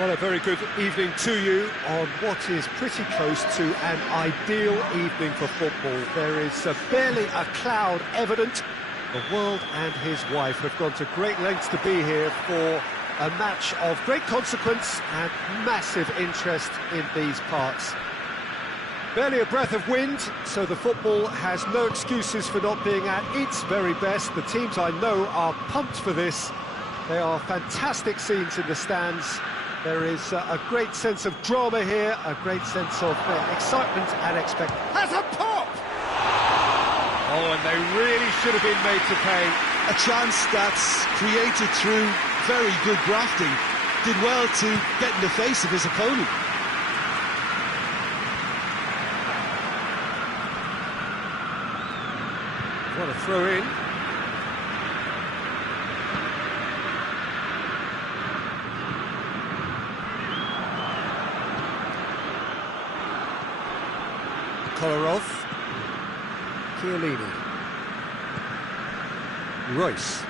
Well, a very good evening to you on what is pretty close to an ideal evening for football. There is barely a cloud evident. The world and his wife have gone to great lengths to be here for a match of great consequence and massive interest in these parts. Barely a breath of wind, so the football has no excuses for not being at its very best. The teams I know are pumped for this. They are fantastic scenes in the stands. There is a great sense of drama here, a great sense of excitement and expect. Has a pop! Oh, and they really should have been made to pay. A chance that's created through very good grafting. Did well to get in the face of his opponent. What a throw in. Kolarov, Chiellini, Royce,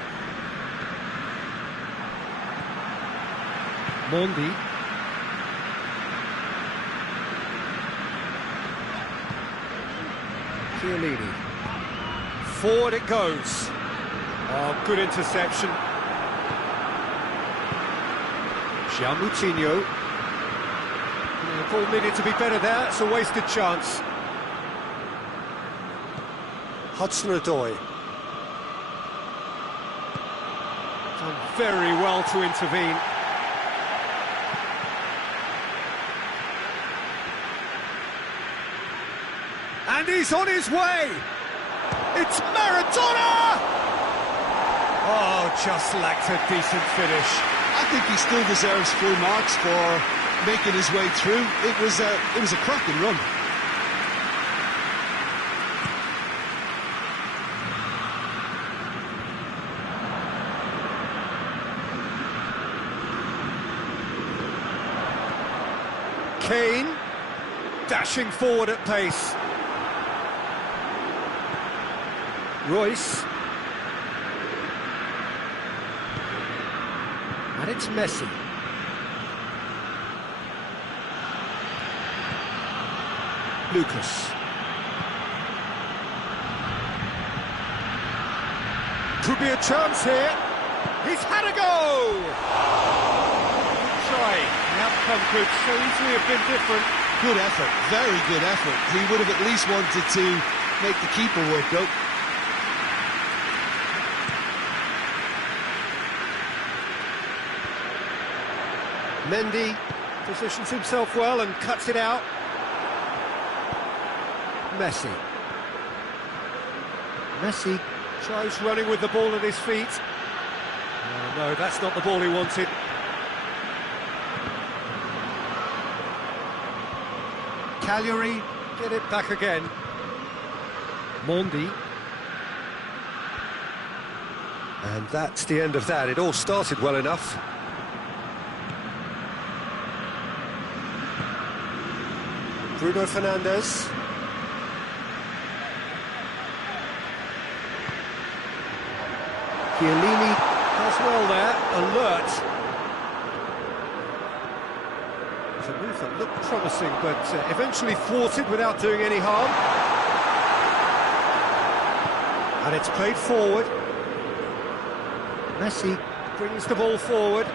Mondi, Chiellini, forward it goes. Oh, good interception. João Moutinho. The ball needed to be better there, it's a wasted chance. Hudson-Odoi. Done very well to intervene. And he's on his way! It's Maradona! Oh, just lacked a decent finish. I think he still deserves full marks for making his way through. It was a cracking run. Kane, dashing forward at pace. Royce. And it's Messi. Lucas. Could be a chance here. He's had a go! Try. The outcome could so easily have been different. Good effort, very good effort. He would have at least wanted to make the keeper work out. Mendy positions himself well and cuts it out. Messi. Messi tries running with the ball at his feet. Oh, no, that's not the ball he wanted. Cagliari get it back again. Mondi. And that's the end of that. It all started well enough. Bruno Fernandes. Chiellini does well there, alert. It's a move that looked promising, but eventually thwarted without doing any harm. And it's played forward. Messi brings the ball forward.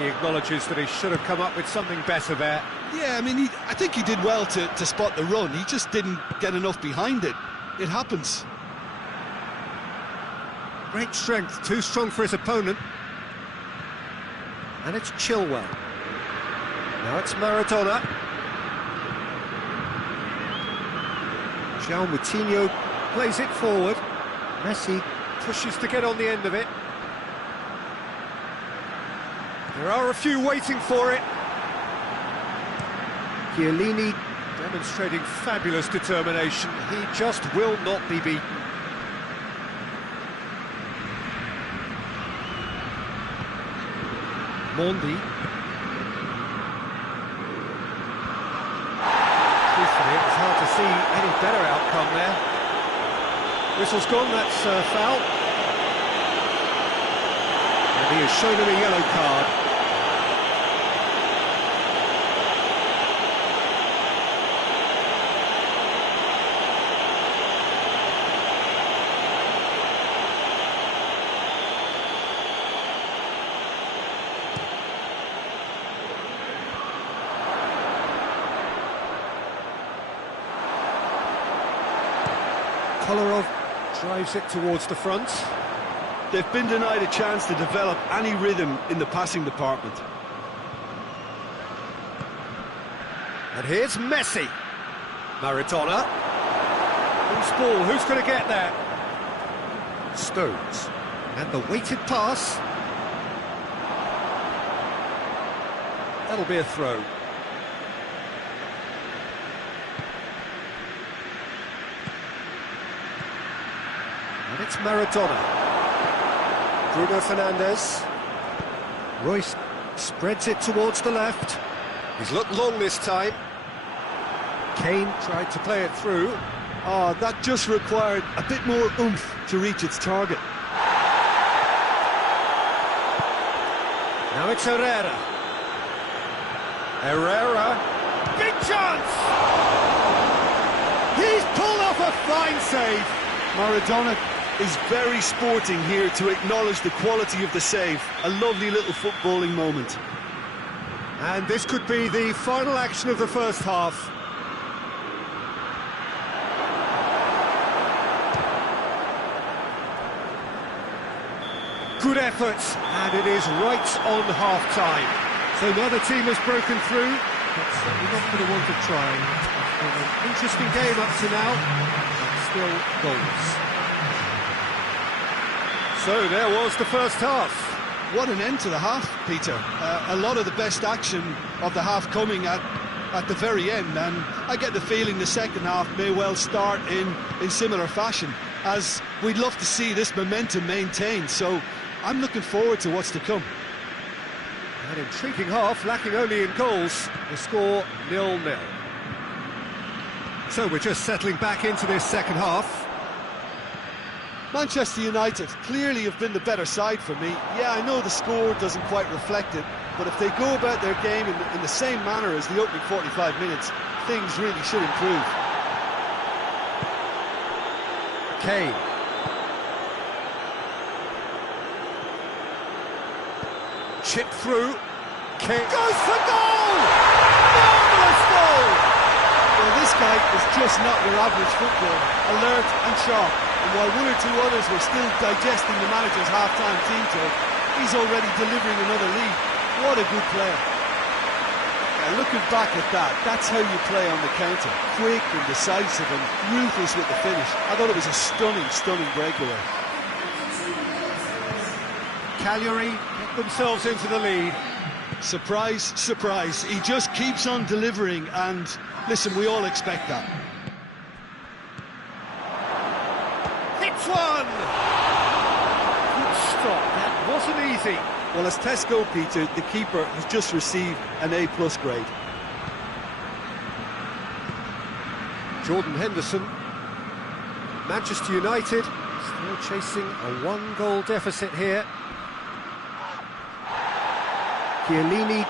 He acknowledges that he should have come up with something better there. Yeah, I mean, I think he did well to spot the run. He just didn't get enough behind it. It happens. Great strength, too strong for his opponent. And it's Chilwell. Now it's Maradona. João Moutinho plays it forward. Messi pushes to get on the end of it. There are a few waiting for it. Chiellini demonstrating fabulous determination. He just will not be beaten. Mondi. Truthfully, it was hard to see any better outcome there. Whistle's gone, that's foul. And He has shown him a yellow card. Kolarov drives it towards the front. They've been denied a chance to develop any rhythm in the passing department. And here's Messi. Maradona. Who's ball? Who's going to get there? Stones. And the weighted pass. That'll be a throw. And it's Maradona. Bruno Fernandes. Royce spreads it towards the left. He's looked long this time. Kane tried to play it through. Oh, that just required a bit more oomph to reach its target. Now it's Herrera. Herrera. Big chance! He's pulled off a fine save. Maradona is very sporting here to acknowledge the quality of the save. A lovely little footballing moment. And this could be the final action of the first half. Good effort, and it is right on half-time. So neither team has broken through, but certainly not going to want to try. It's been an interesting game up to now, but still goals. So there was the first half. What an end to the half, Peter. A lot of the best action of the half coming at the very end, and I get the feeling the second half may well start in similar fashion, as we'd love to see this momentum maintained, so I'm looking forward to what's to come. An intriguing half, lacking only in goals. The score 0-0. So we're just settling back into this second half. Manchester United clearly have been the better side for me. Yeah, I know the score doesn't quite reflect it, but if they go about their game in the same manner as the opening 45 minutes, things really should improve. Kane. Chip through. Kane goes for goal! Marvellous goal! Well, this guy is just not your average footballer. Alert and sharp. And while one or two others were still digesting the manager's half-time team talk, he's already delivering another lead. What a good player. Yeah, looking back at that, that's how you play on the counter. Quick and decisive and ruthless with the finish. I thought it was a stunning, stunning breakaway. Cagliari get themselves into the lead. Surprise, surprise. He just keeps on delivering, and listen, we all expect that. Hits one! Good stop, that wasn't easy. Well, as tests go, Peter, the keeper has just received an A+ grade. Jordan Henderson. Manchester United still chasing a one-goal deficit here. Chiellini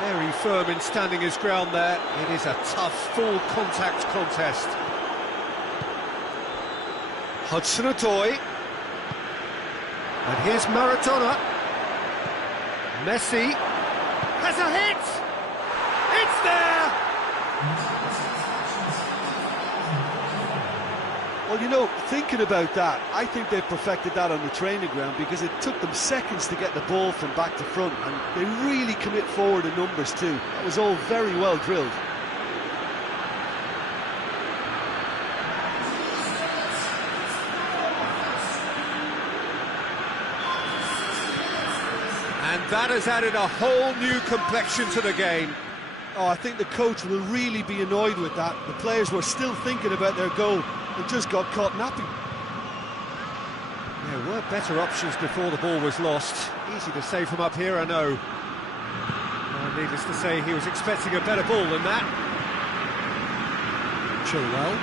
very firm in standing his ground there. It is a tough, full-contact contest. Hudson-Odoi. And here's Maradona. Messi has a hit! It's there! Well, you know, thinking about that, I think they've perfected that on the training ground, because it took them seconds to get the ball from back to front, and they really commit forward in numbers too. That was all very well drilled. And that has added a whole new complexion to the game. Oh, I think the coach will really be annoyed with that. The players were still thinking about their goal and just got caught napping. There were better options before the ball was lost. Easy to say from up here, I know. Needless to say, he was expecting a better ball than that. Chilwell.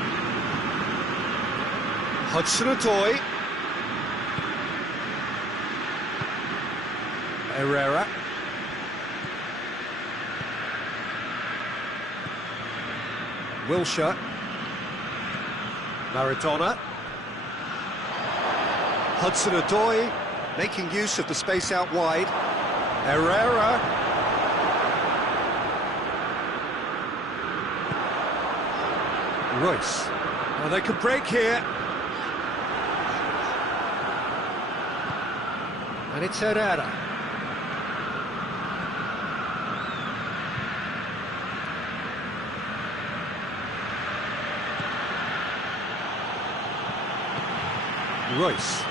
Hudson-Odoi. Herrera. Wilshere. Maradona. Hudson-Odoi making use of the space out wide. Herrera. Royce. Well, they could break here. And it's Herrera. Royce.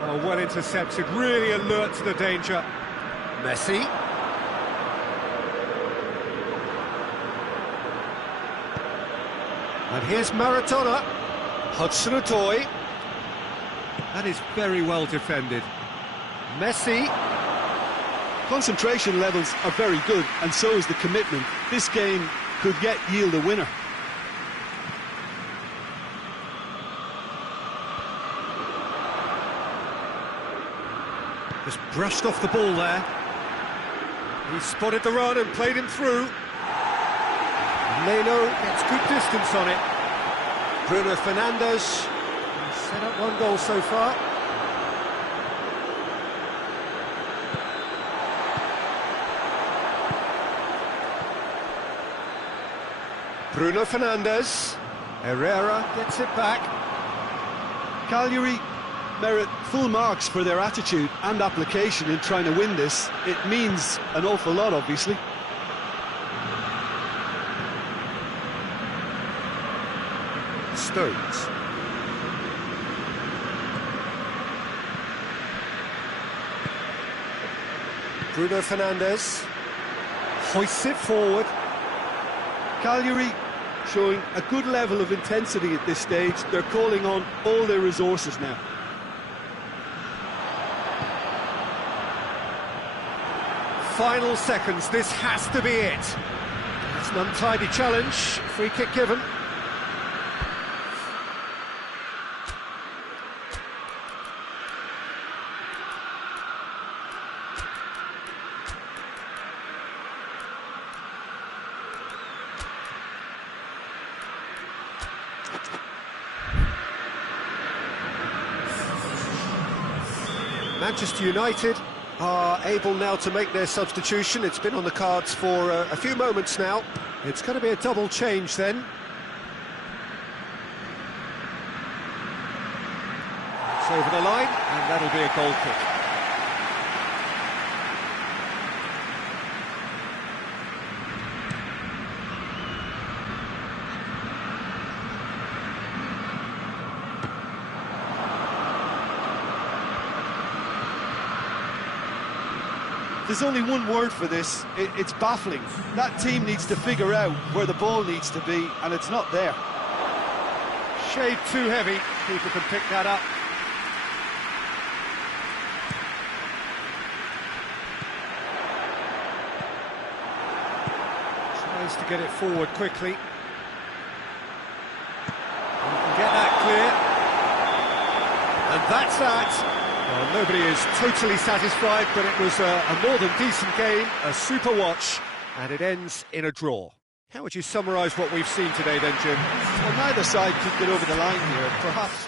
Oh, well intercepted, really alert to the danger. Messi. And here's Maradona. Hudson-Odoi. That is very well defended. Messi. Concentration levels are very good, and so is the commitment. This game could yet yield a winner. Just brushed off the ball there. He spotted the run and played him through. Leno gets good distance on it. Bruno Fernandes. He's set up one goal so far. Bruno Fernandes. Herrera gets it back. Cagliari merit full marks for their attitude and application in trying to win this. It means an awful lot, obviously. Stones. Bruno Fernandes hoists it forward. Cagliari showing a good level of intensity at this stage. They're calling on all their resources now. Final seconds, this has to be it. It's an untidy challenge, free kick given. Manchester United are able now to make their substitution. It's been on the cards for a few moments now. It's going to be a double change then. It's over the line, and that'll be a goal kick. There's only one word for this, it's baffling. That team needs to figure out where the ball needs to be, and it's not there. Shade too heavy, people can pick that up. Tries to get it forward quickly. And you can get that clear. And that's that. Well, nobody is totally satisfied, but it was a more than decent game, a super watch, and it ends in a draw. How would you summarise what we've seen today then, Jim? Well, neither side could get over the line here, perhaps.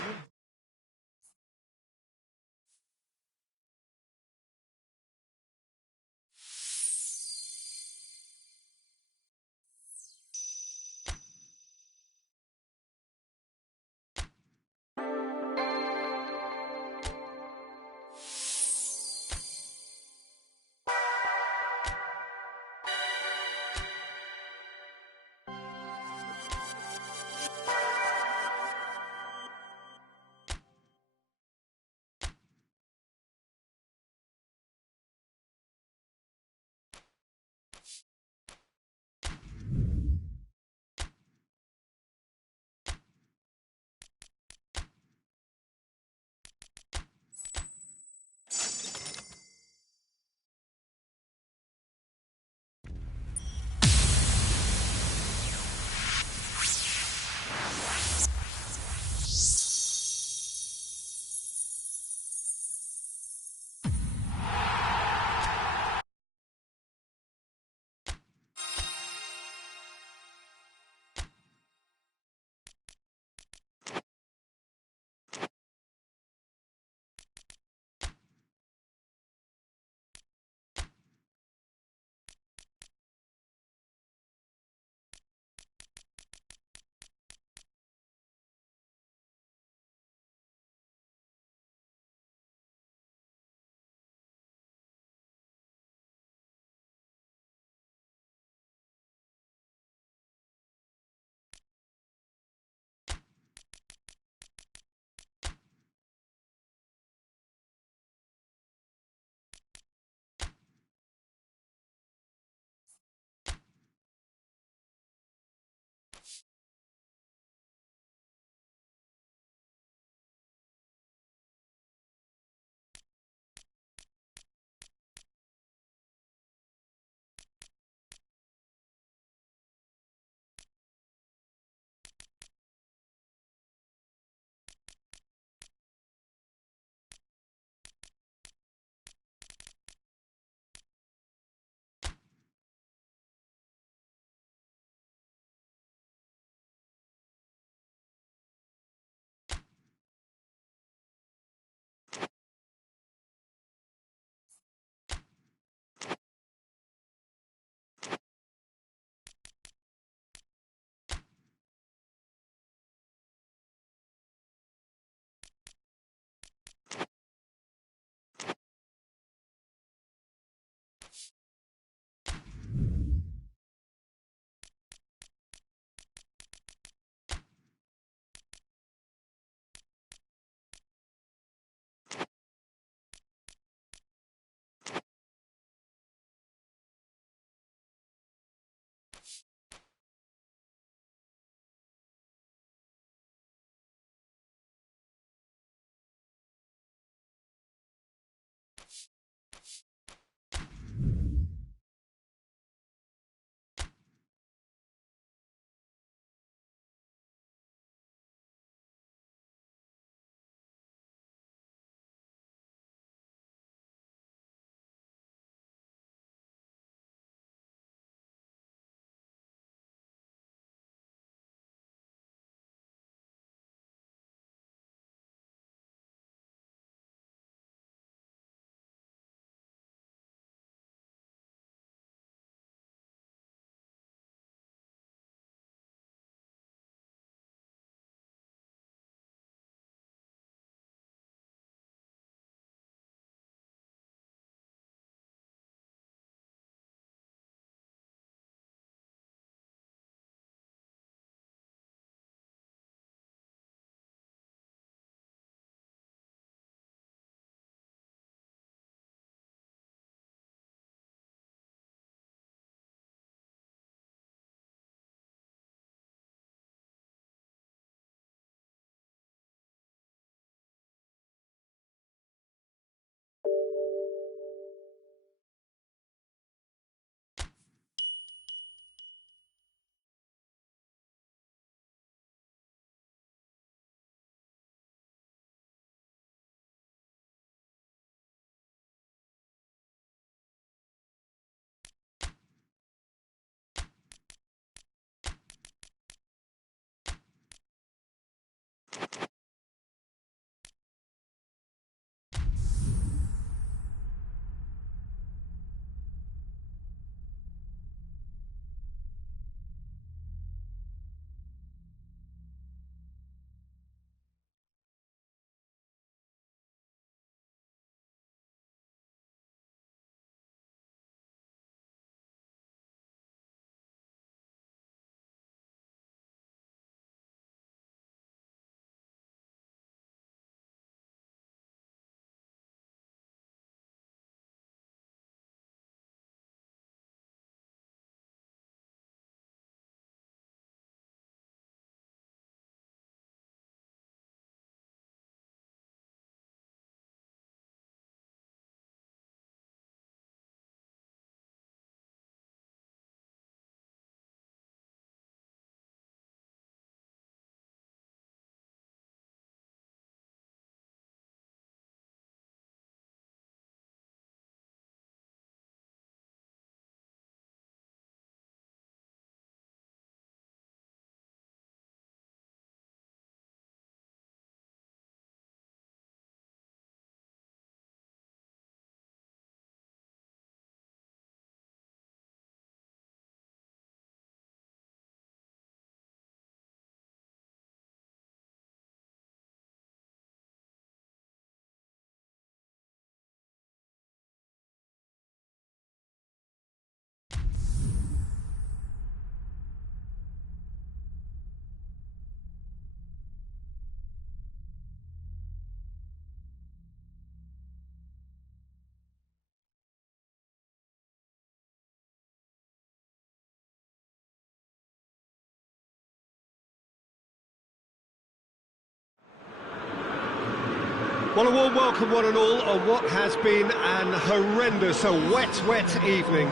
Well, a warm welcome, one and all, on what has been an horrendous, a wet evening.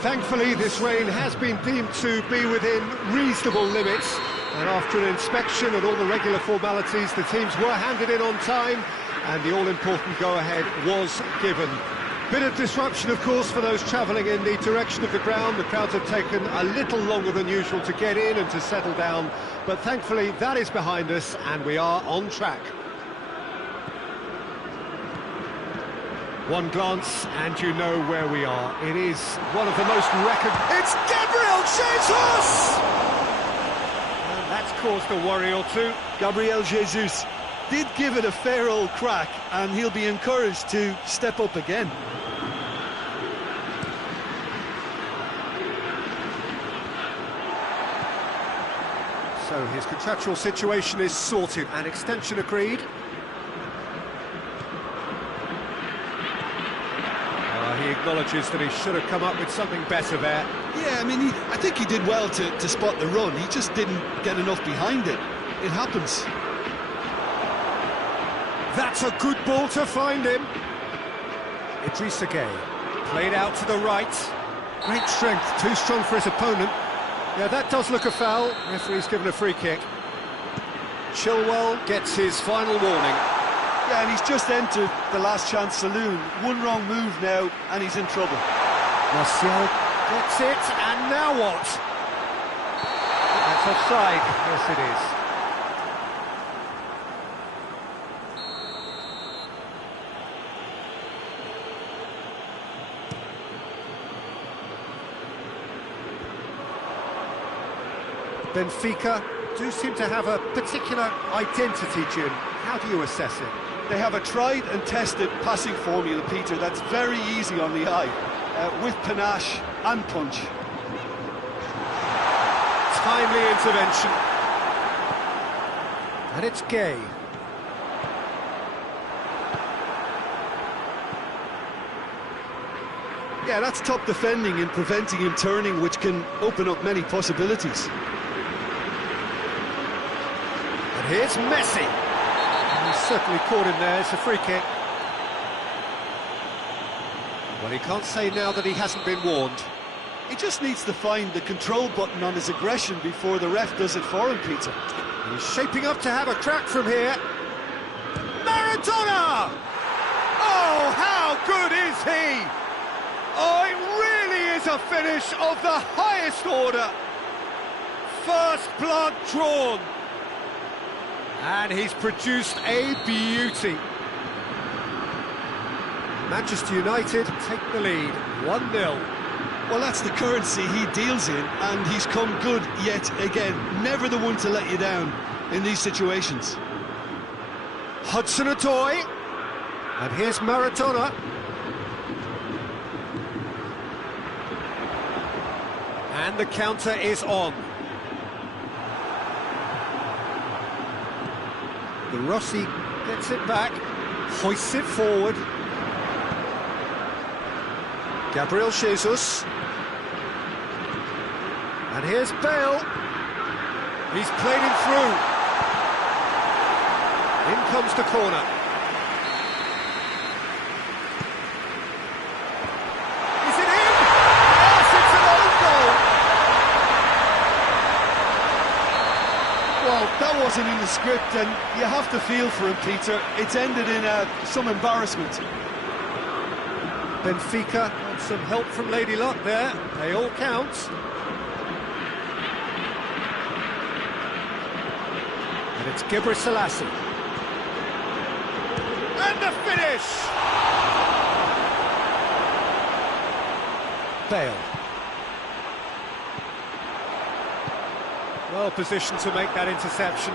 Thankfully, this rain has been deemed to be within reasonable limits, and after an inspection and all the regular formalities, the teams were handed in on time, and the all-important go-ahead was given. Bit of disruption, of course, for those travelling in the direction of the ground. The crowds have taken a little longer than usual to get in and to settle down, but thankfully that is behind us, and we are on track. One glance and you know where we are. It is one of the most It's Gabriel Jesus! And that's caused a worry or two. Gabriel Jesus did give it a fair old crack, and he'll be encouraged to step up again. So his contractual situation is sorted, an extension agreed. He acknowledges that he should have come up with something better there. Yeah, I mean, I think he did well to spot the run. He just didn't get enough behind it. It happens. That's a good ball to find him. Idrissa Gueye, played out to the right. Great strength, too strong for his opponent. Yeah, that does look a foul. Referee's given a free kick. Chilwell gets his final warning. Yeah, and he's just entered the last chance saloon. One wrong move now, and he's in trouble. Martial gets it, and now what? That's offside. Yes, it is. Benfica do seem to have a particular identity, Jim. How do you assess it? They have a tried and tested passing formula, Peter, that's very easy on the eye, with panache and punch. Timely intervention. And it's Gueye. Yeah, that's top defending and preventing him turning, which can open up many possibilities. And here's Messi. He's certainly caught him there. It's a free kick. Well, he can't say now that he hasn't been warned. He just needs to find the control button on his aggression before the ref does it for him, Peter. He's shaping up to have a crack from here. Maradona! Oh, how good is he? Oh, it really is a finish of the highest order. First blood drawn. And he's produced a beauty. Manchester United take the lead, 1-0. Well, that's the currency he deals in, and he's come good yet again. Never the one to let you down in these situations. Hudson-Odoi. And here's Maradona. And the counter is on. De Rossi gets it back, hoists it forward. Gabriel Jesus. And here's Bale. He's played him through. In comes the corner. Is it in? Yes, it's an own goal. Well, that wasn't in the script, and you have to feel for him, Peter. It's ended in some embarrassment. Benfica, some help from Lady Luck there. They all count. And it's Gebre Selassie. And the finish! Bale. Well positioned to make that interception.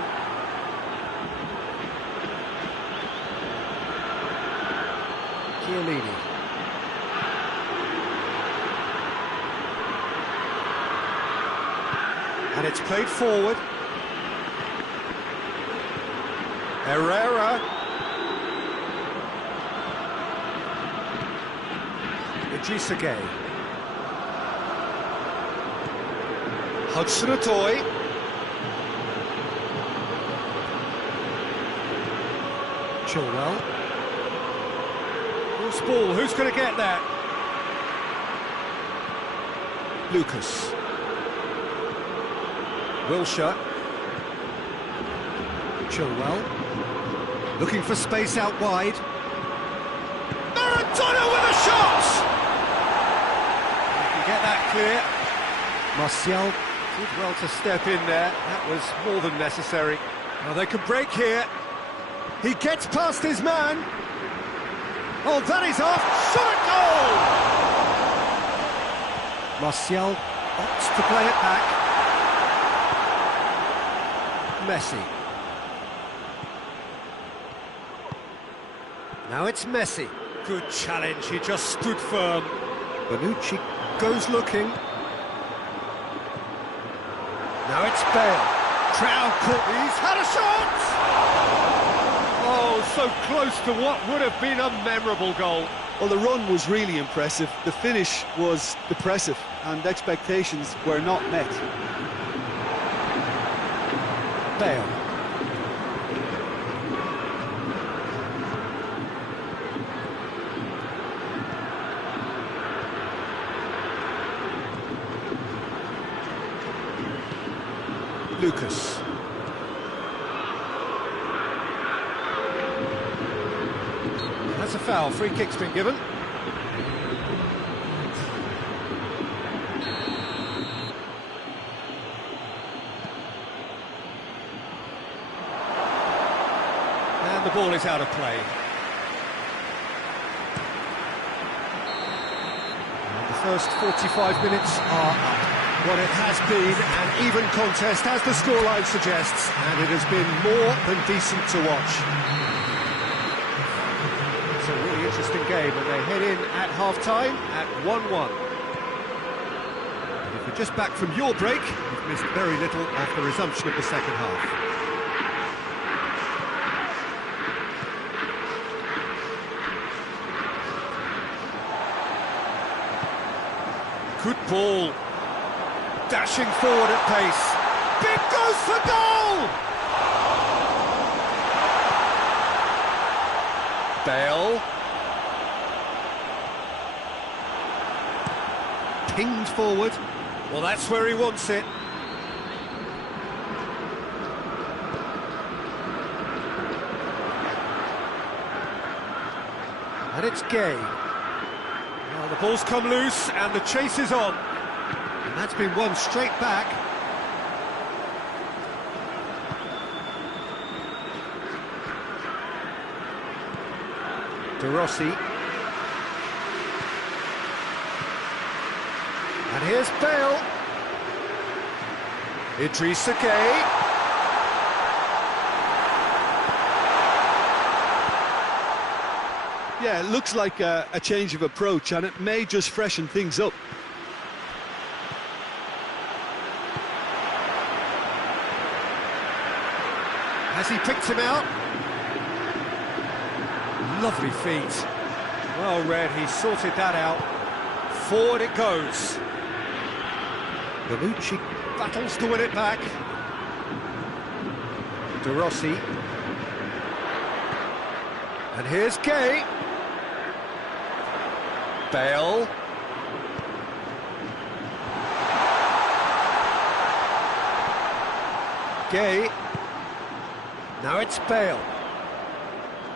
Chiellini. And it's played forward. Herrera. Idrissa Gueye. Hudson-Odoi. Chilwell. loose ball. Who's going to get that? Lucas. Wilshere. Chilwell. Looking for space out wide. Maradona with a shot! He can get that clear. Martial did well to step in there. That was more than necessary. Now they can break here. He gets past his man. Oh, that is off. Shot at goal! Martial opts to play it back. Messi. Now it's Messi. Good challenge, he just stood firm. Bonucci goes looking. Now it's Bale. Trout caught. He's had a shot! Oh, so close to what would have been a memorable goal. Well, the run was really impressive. The finish was depressive, and expectations were not met. Bale. Lucas. That's a foul. Free kick's been given. And the ball is out of play. And the first 45 minutes are up. What it has been an even contest, as the scoreline suggests, and it has been more than decent to watch. It's a really interesting game, and they head in at half-time at 1-1. If you're just back from your break, you've missed very little of the resumption of the second half. Good ball. Dashing forward at pace. Big goes for goal! Bale. Pinged forward. Well, that's where he wants it. And it's Gay. Well, the ball's come loose and the chase is on. And that's been won straight back. De Rossi. And here's Bale. Idrissa Gueye. Yeah, it looks like a change of approach, and it may just freshen things up. Has he picked him out? Lovely feet. Well read, he sorted that out. Forward it goes. Bonucci battles to win it back. De Rossi. And here's Gay. Bale. Gay. Now it's Bale.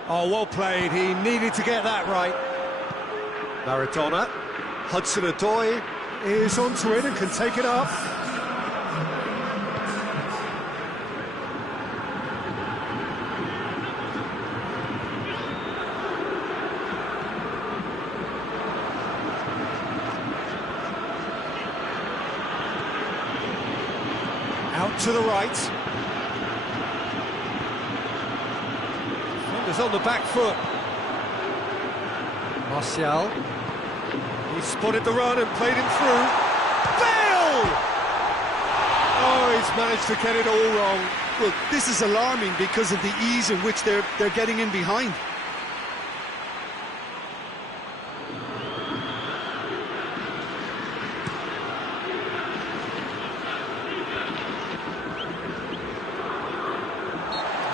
Oh, well played. He needed to get that right. Maradona. Hudson-Odoi is onto it and can take it up. Out to the right. Defenders on the back foot. Martial. He spotted the run and played him through. Bale! Oh, he's managed to get it all wrong. Well, this is alarming because of the ease in which they're getting in behind.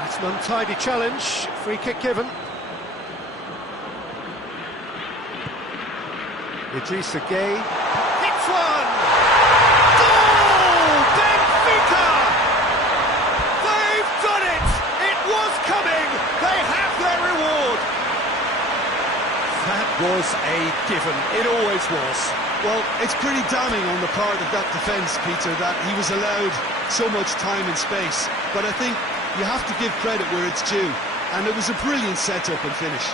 That's an untidy challenge. Free kick given. Idrissa Gueye hits one! Goal! Benfica! They've done it! It was coming! They have their reward! That was a given. It always was. Well, it's pretty damning on the part of that defence, Peter, that he was allowed so much time and space. But I think you have to give credit where it's due. And it was a brilliant set-up and finish.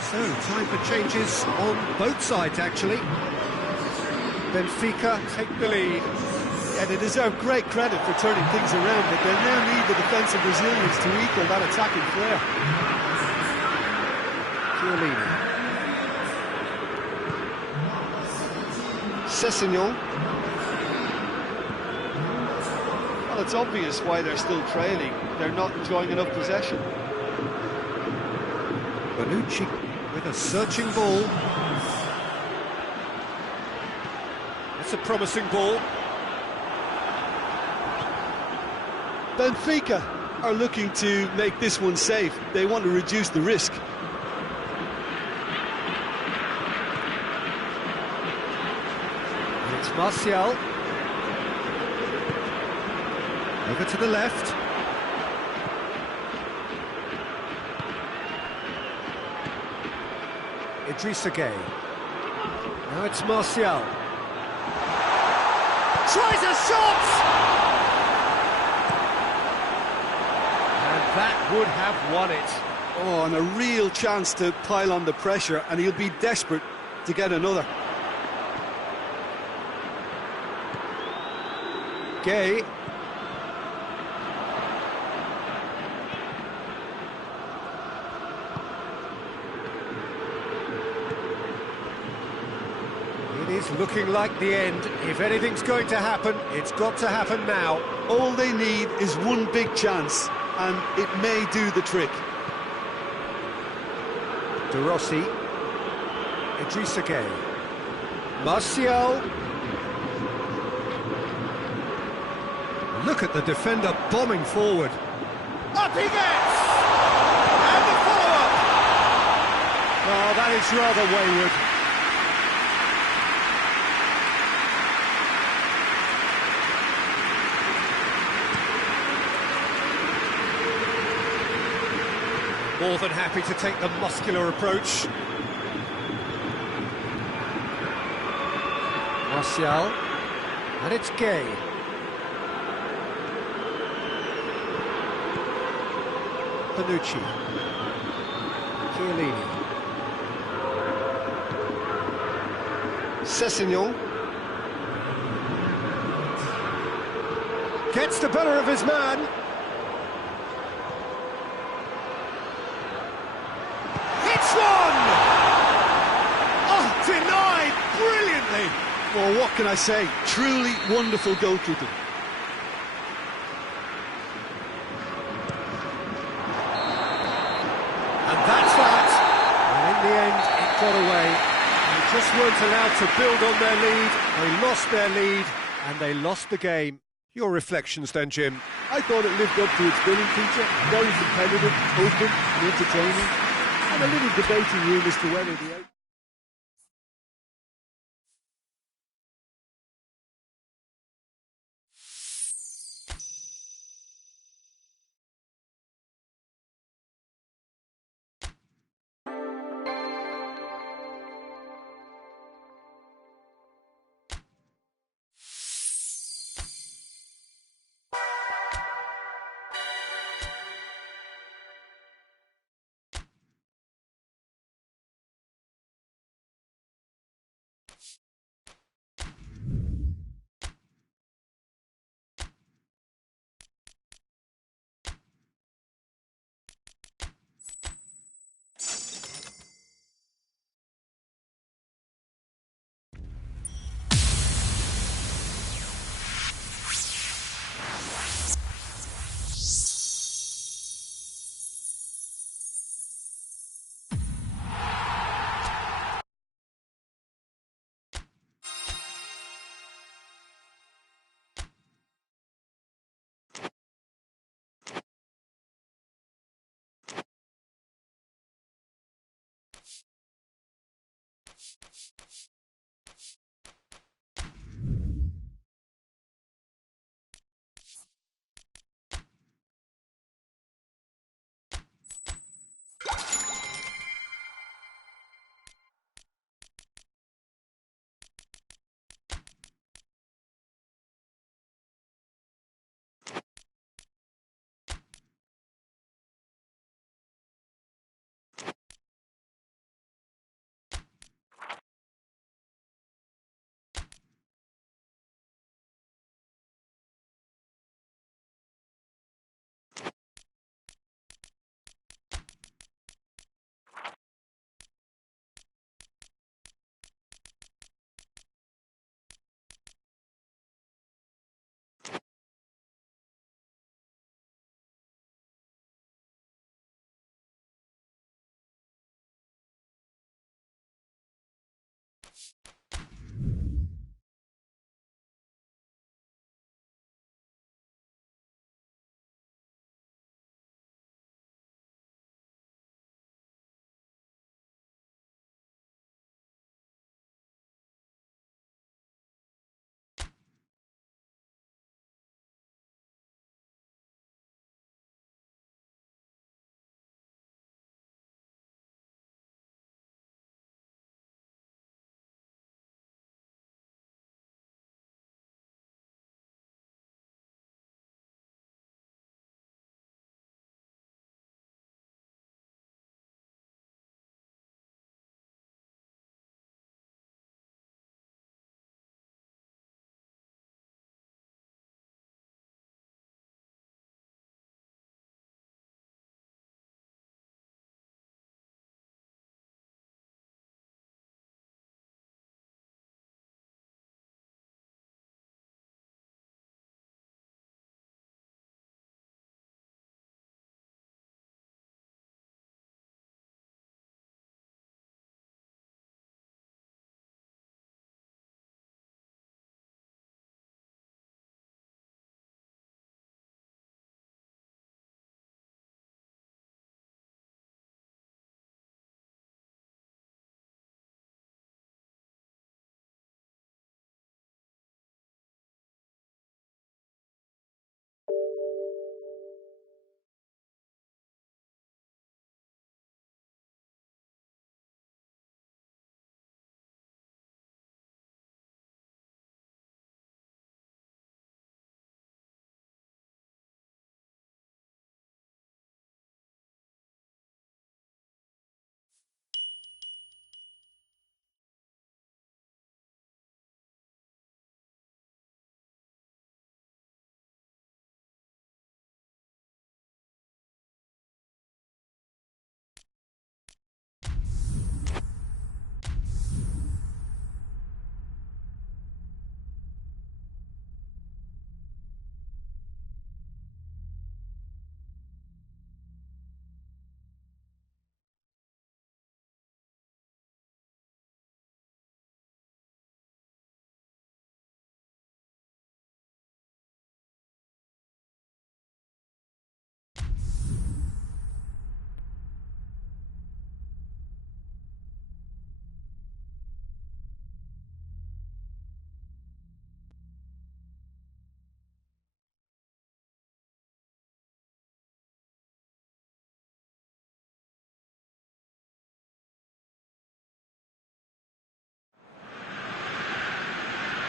So, time for changes on both sides, actually. Benfica take the lead. Yeah, they deserve great credit for turning things around, but they now need the defensive resilience to equal that attacking flair. Chiellini. Sessegnon. Well, it's obvious why they're still trailing. They're not enjoying enough possession. Bonucci with a searching ball. It's a promising ball. Benfica are looking to make this one safe. They want to reduce the risk. And it's Martial. Over to the left. Idrissa Gueye. Now it's Martial. Tries a shot! And that would have won it. Oh, and a real chance to pile on the pressure, and he'll be desperate to get another. Gueye. It is looking like the end. If anything's going to happen, it's got to happen now. All they need is one big chance, and it may do the trick. De Rossi. Idrissa Gueye. Martial. Look at the defender bombing forward. Up he gets! And the follow-up! Oh, that is rather wayward. More than happy to take the muscular approach. Martial. And it's Gueye. Bonucci. Chiellini. Sessegnon. Gets the better of his man. Hits one! Oh, denied brilliantly. Well, what can I say? Truly wonderful goalkeeping. And that's that. And in the end, it got away. They just weren't allowed to build on their lead. They lost their lead, and they lost the game. Your reflections then, Jim? I thought it lived up to its billing, Peter. Very competitive, open and entertaining. And a little debating room as to whether the outcome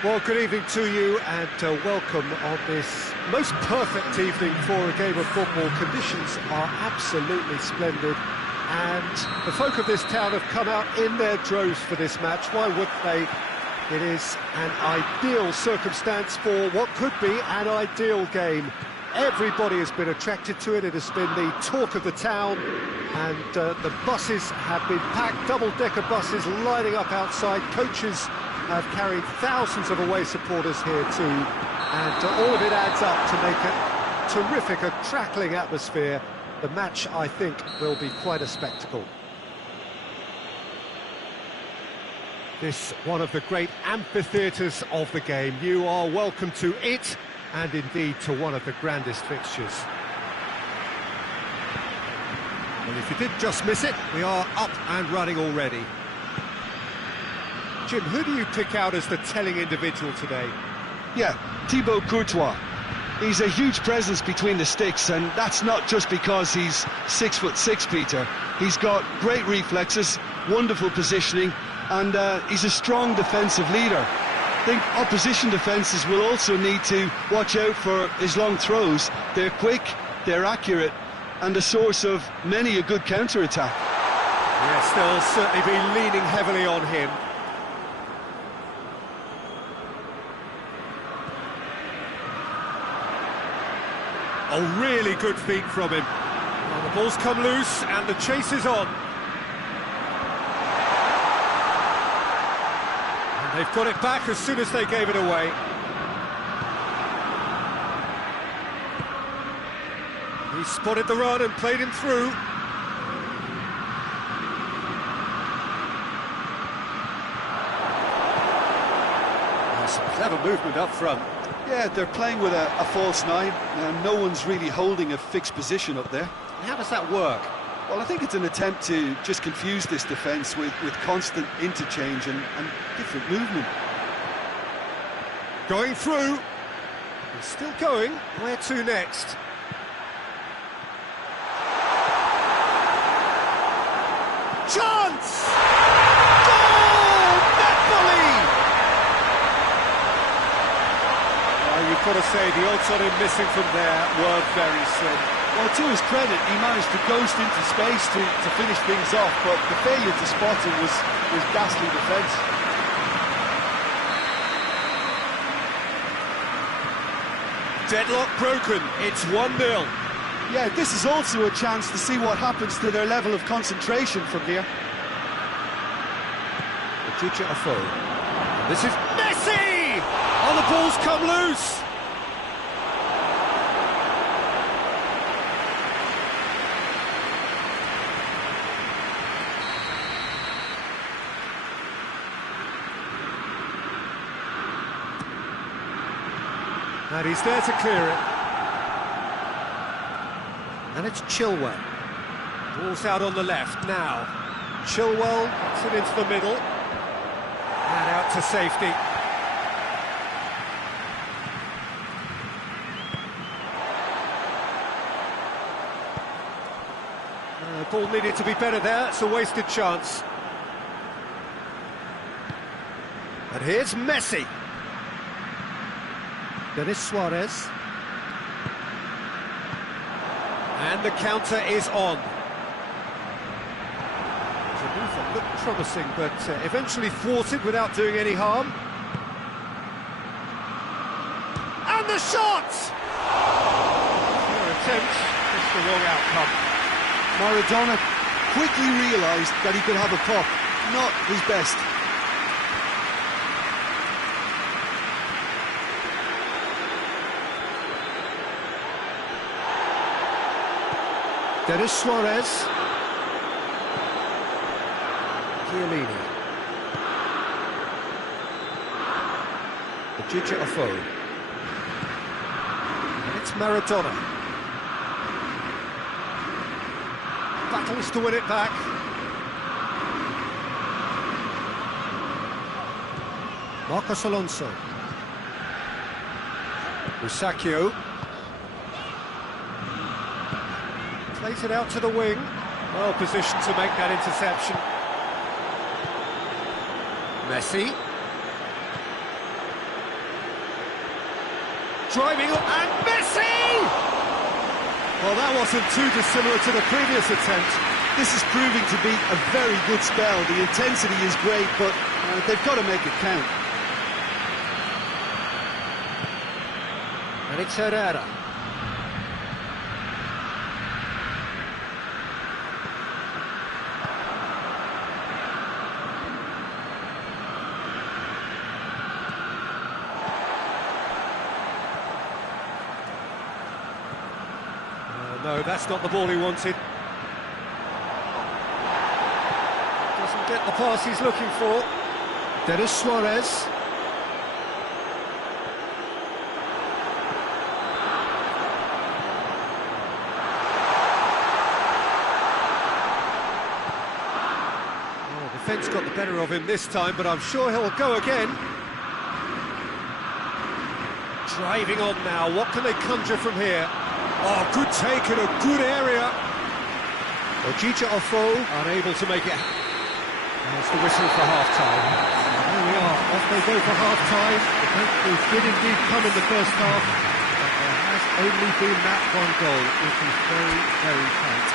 Well, good evening to you and welcome on this most perfect evening for a game of football. Conditions are absolutely splendid and the folk of this town have come out in their droves for this match. Why would they? It is an ideal circumstance for what could be an ideal game. Everybody has been attracted to it. It has been the talk of the town, and the buses have been packed, double-decker buses lining up outside. Coaches have carried thousands of away supporters here too, and all of it adds up to make a terrific, a crackling atmosphere. The match, I think, will be quite a spectacle. This one of the great amphitheatres of the game. You are welcome to it, and indeed to one of the grandest fixtures. Well, if you did just miss it, we are up and running already. Jim, who do you pick out as the telling individual today? Yeah, Thibaut Courtois. He's a huge presence between the sticks, and that's not just because he's 6'6", Peter. He's got great reflexes, wonderful positioning, and he's a strong defensive leader. I think opposition defences will also need to watch out for his long throws. They're quick, they're accurate, and a source of many a good counter-attack. Yes, they'll certainly be leaning heavily on him. Oh, really good feet from him. Well, the ball's come loose and the chase is on. And they've got it back as soon as they gave it away. He spotted the run and played him through. Some clever movement up front. Yeah, they're playing with a false nine. No one's really holding a fixed position up there. How does that work? Well, I think it's an attempt to just confuse this defence with constant interchange and different movement. Going through. He's still going. Where to next? Chance! Goal! Napoli! You've got to say the odds on him missing from there were very slim. Well, to his credit, he managed to ghost into space to finish things off, but the failure to spot him was ghastly defence. Deadlock broken, it's 1-0. Yeah, this is also a chance to see what happens to their level of concentration from here. Chicha Afo. This is Messi! Oh, the ball's come loose! And he's there to clear it. And it's Chilwell. Ball's out on the left now. Chilwell gets it into the middle. And out to safety. The ball needed to be better there. It's a wasted chance. And here's Messi. Denis Suarez. And the counter is on. It's a move that looked promising, but eventually thwarted without doing any harm. And the shot! Fair attempt, just the wrong outcome. Maradona quickly realised that he could have a pop, not his best. Denis Suarez. Chiellini. Chicha Afo. And it's Maradona. Battles to win it back. Marcos Alonso. Musacchio. Plays it out to the wing. Well positioned to make that interception. Messi. Driving up, and Messi! Well, that wasn't too dissimilar to the previous attempt. This is proving to be a very good spell. The intensity is great, but they've got to make it count. And it's Herrera. No, that's not the ball he wanted. Doesn't get the pass he's looking for. Denis Suarez. Oh, the Defence got the better of him this time, but I'm sure he'll go again. Driving on now, what can they conjure from here? Oh, good take in a good area. Ojija Ofo unable to make it. There's the whistle for half-time. There we are, off they go for half-time. The breakthrough did indeed come in the first half, but there has only been that one goal, which is very, very tight.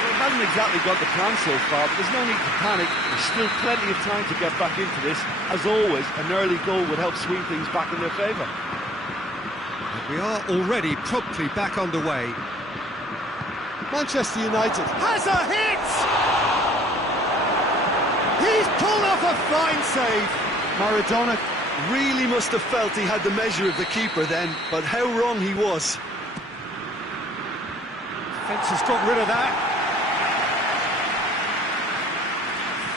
Well, it hasn't exactly got the plan so far, but there's no need to panic. There's still plenty of time to get back into this. As always, an early goal would help swing things back in their favour. And we are already promptly back underway. Manchester United Has a hit! He's pulled off a fine save. Maradona really must have felt he had the measure of the keeper then, but how wrong he was. Defence has got rid of that.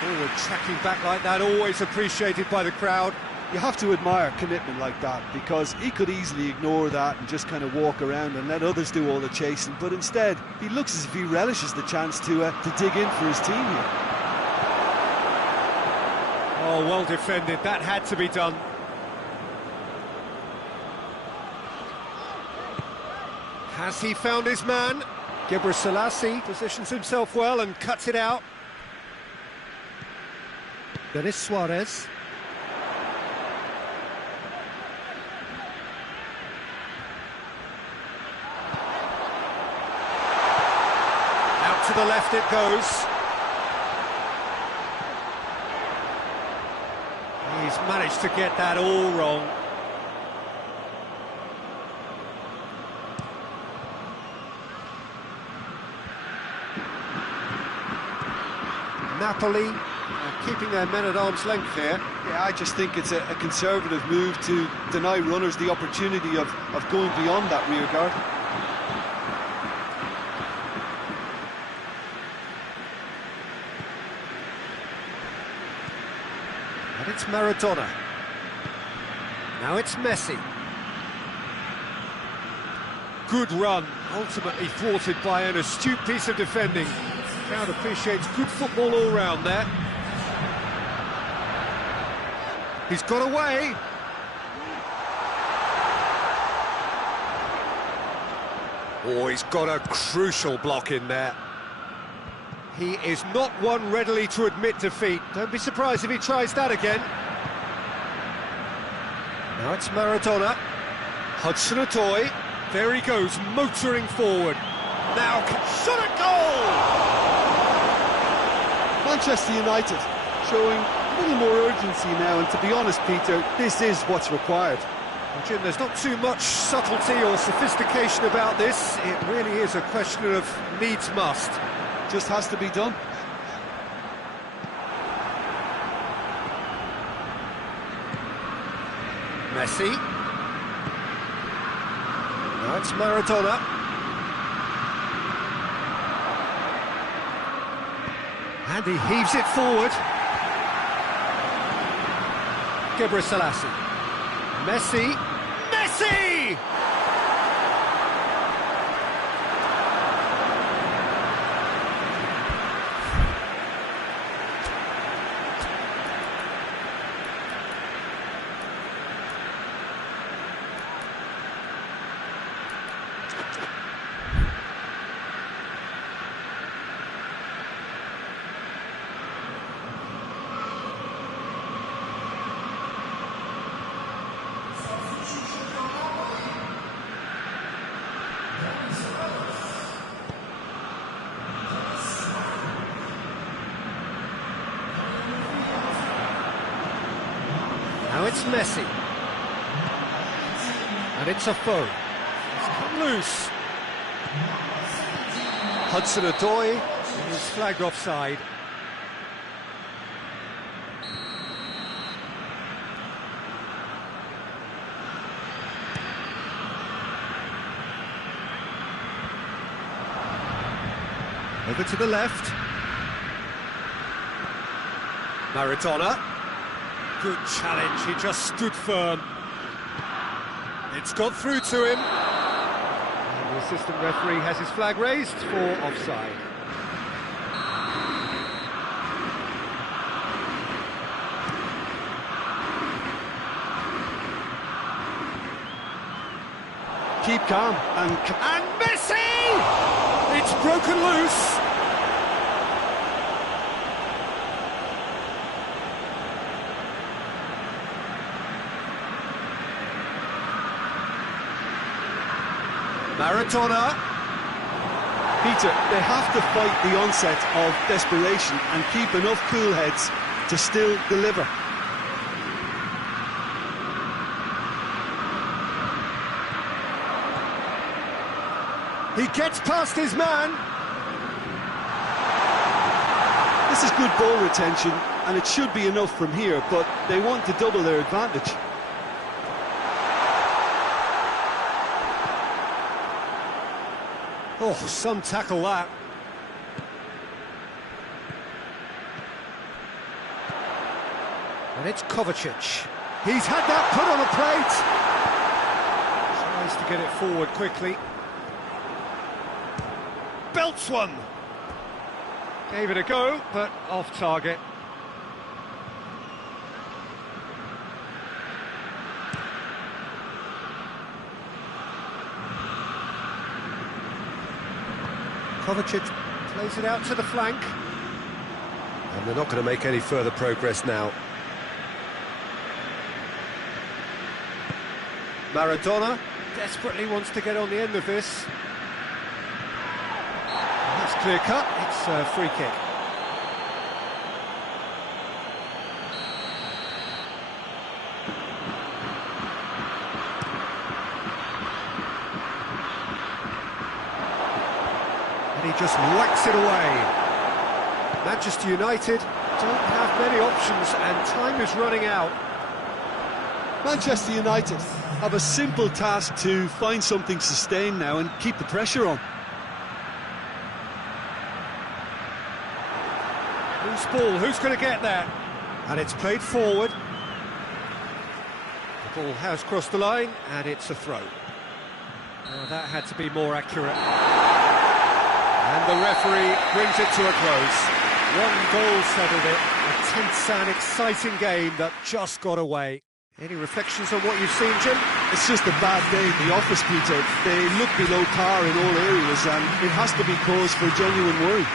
Forward tracking back like that, always appreciated by the crowd. You have to admire commitment like that, because he could easily ignore that and just kind of walk around and let others do all the chasing, but instead he looks as if he relishes the chance to dig in for his team here. Oh, well defended, that had to be done. Has he found his man? Gebre Selassie positions himself well and cuts it out. Denis Suarez. Out to the left it goes. He's managed to get that all wrong. Napoli keeping their men at arm's length here. Yeah, I just think it's a conservative move to deny runners the opportunity of going beyond that rear guard. And it's Maradona. Now it's Messi. Good run, ultimately thwarted by an astute piece of defending. The crowd appreciates good football all round there. He's got away. Oh, he's got a crucial block in there. He is not one readily to admit defeat. Don't be surprised if he tries that again. Now it's Maradona. Hudson-Odoi. There he goes, motoring forward. Now, shot at goal! Manchester United showing a little more urgency now, and to be honest, Peter, this is what's required. Well, Jim, there's not too much subtlety or sophistication about this. It really is a question of needs must. Just has to be done. Messi. Now it's Maradona. And he heaves it forward. Gebre Selassie. Messi. Messi! Now it's Messi. And it's a foe. It's come loose. Hudson-Odoi is flagged offside. Over to the left. Maradona. Good challenge, he just stood firm. It's got through to him. And the assistant referee has his flag raised for offside. keep calm and Messi! It's broken loose. Maradona. Peter, they have to fight the onset of desperation and keep enough cool heads to still deliver. He gets past his man. This is good ball retention, and it should be enough from here, but they want to double their advantage. Oh, some tackle that. And it's Kovacic. He's had that put on a plate. Tries to get it forward quickly. Belts one. Gave it a go, but off target. Kovacic plays it out to the flank. And they're not going to make any further progress now. Maradona desperately wants to get on the end of this. That's clear cut, it's a free kick. And he just whacks it away. Manchester United don't have many options and time is running out. Manchester United have a simple task to find something sustained now and keep the pressure on. Loose ball, who's going to get that? And it's played forward. The ball has crossed the line and it's a throw. Oh, that had to be more accurate. And the referee brings it to a close. One goal settled it. A tense and exciting game that just got away. Any reflections on what you've seen, Jim? It's just a bad day in the office, Peter. They look below par in all areas, and it has to be cause for genuine worry.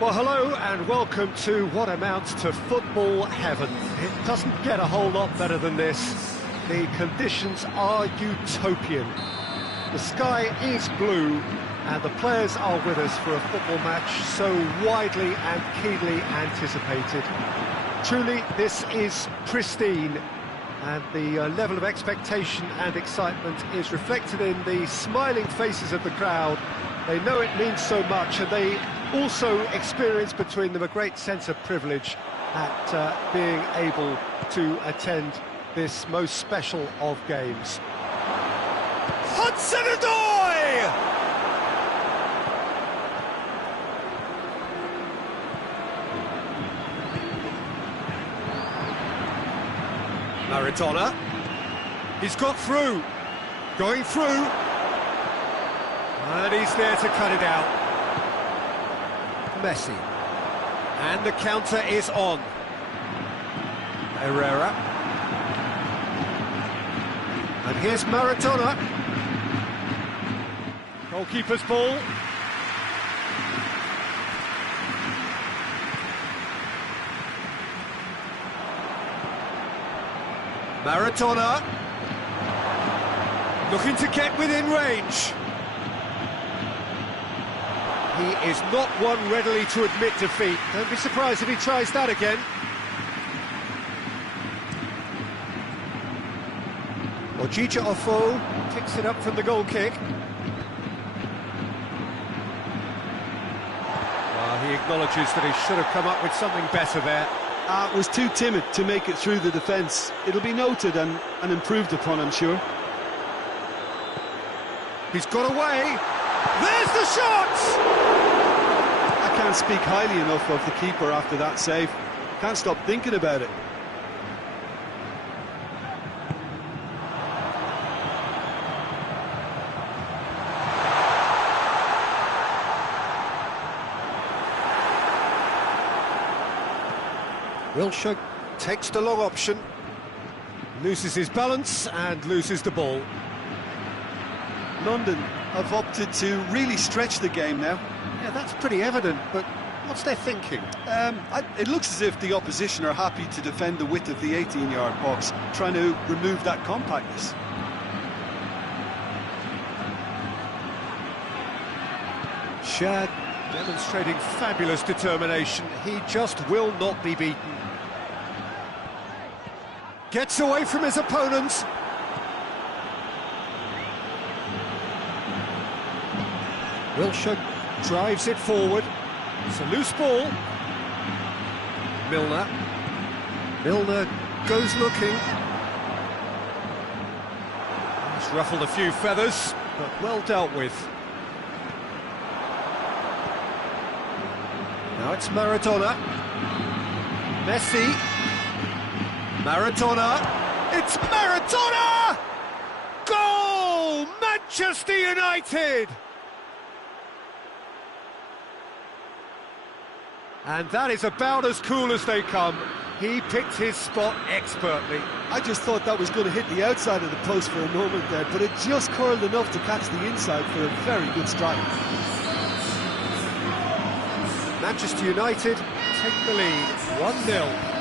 Well, hello and welcome to what amounts to football heaven. It doesn't get a whole lot better than this. The conditions are utopian. The sky is blue and the players are with us for a football match so widely and keenly anticipated. Truly, this is pristine, and the level of expectation and excitement is reflected in the smiling faces of the crowd. They know it means so much, and they also experience between them a great sense of privilege at being able to attend this most special of games. Hudson-Odoi! Maradona. He's got through. Going through. And he's there to cut it out. Messi. And the counter is on. Herrera. And here's Maradona. Goalkeeper's ball. Maradona. Looking to get within range. He is not one readily to admit defeat. Don't be surprised if he tries that again. Ojija Ofo picks it up from the goal kick. He acknowledges that he should have come up with something better there. Was too timid to make it through the defence. It'll be noted and improved upon, I'm sure. He's got away. There's the shot! I can't speak highly enough of the keeper after that save. Can't stop thinking about it. Wilshere takes the long option, loses his balance and loses the ball. London have opted to really stretch the game now. Yeah, that's pretty evident, but what's their thinking? It looks as if the opposition are happy to defend the width of the 18-yard box, trying to remove that compactness. Shad demonstrating fabulous determination. He just will not be beaten. Gets away from his opponents. Wilshere drives it forward. It's a loose ball. Milner. Milner goes looking. He's ruffled a few feathers, but well dealt with. Now it's Maradona. Messi. Maradona. It's Maradona! Goal! Manchester United! And that is about as cool as they come. He picked his spot expertly. I just thought that was going to hit the outside of the post for a moment there, but it just curled enough to catch the inside for a very good strike. Manchester United take the lead, 1-0.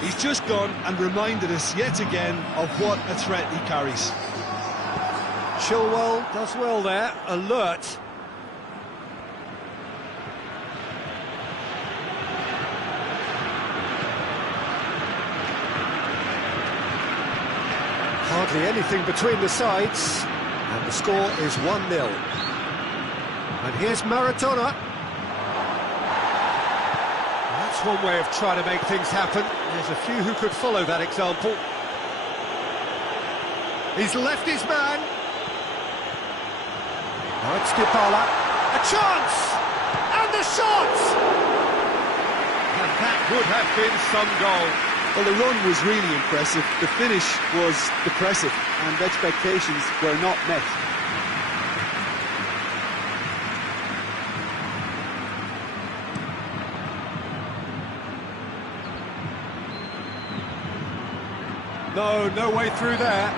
He's just gone and reminded us yet again of what a threat he carries. Chilwell does well there, alert. Hardly anything between the sides, and the score is 1-0. And here's Maradona. That's one way of trying to make things happen. There's a few who could follow that example. He's left his man. Now it's Dybala. A chance! And the shot! And that would have been some goal. Well, the run was really impressive. The finish was depressive, and expectations were not met. No way through there.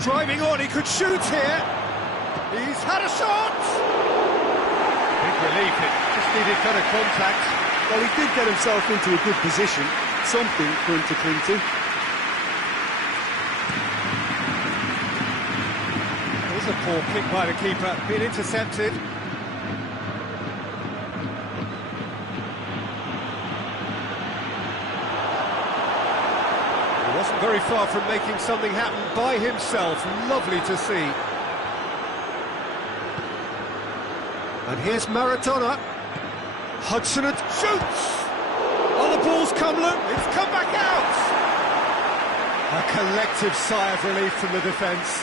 Driving on, he could shoot here. He's had a shot! Big relief, it just needed better contact. Well, he did get himself into a good position, something for him to cling to. Here's a poor kick by the keeper, being intercepted. He wasn't very far from making something happen by himself. Lovely to see. And here's Maradona. Hudson shoots! Oh, the ball's come loose. It's come back out! A collective sigh of relief from the defence.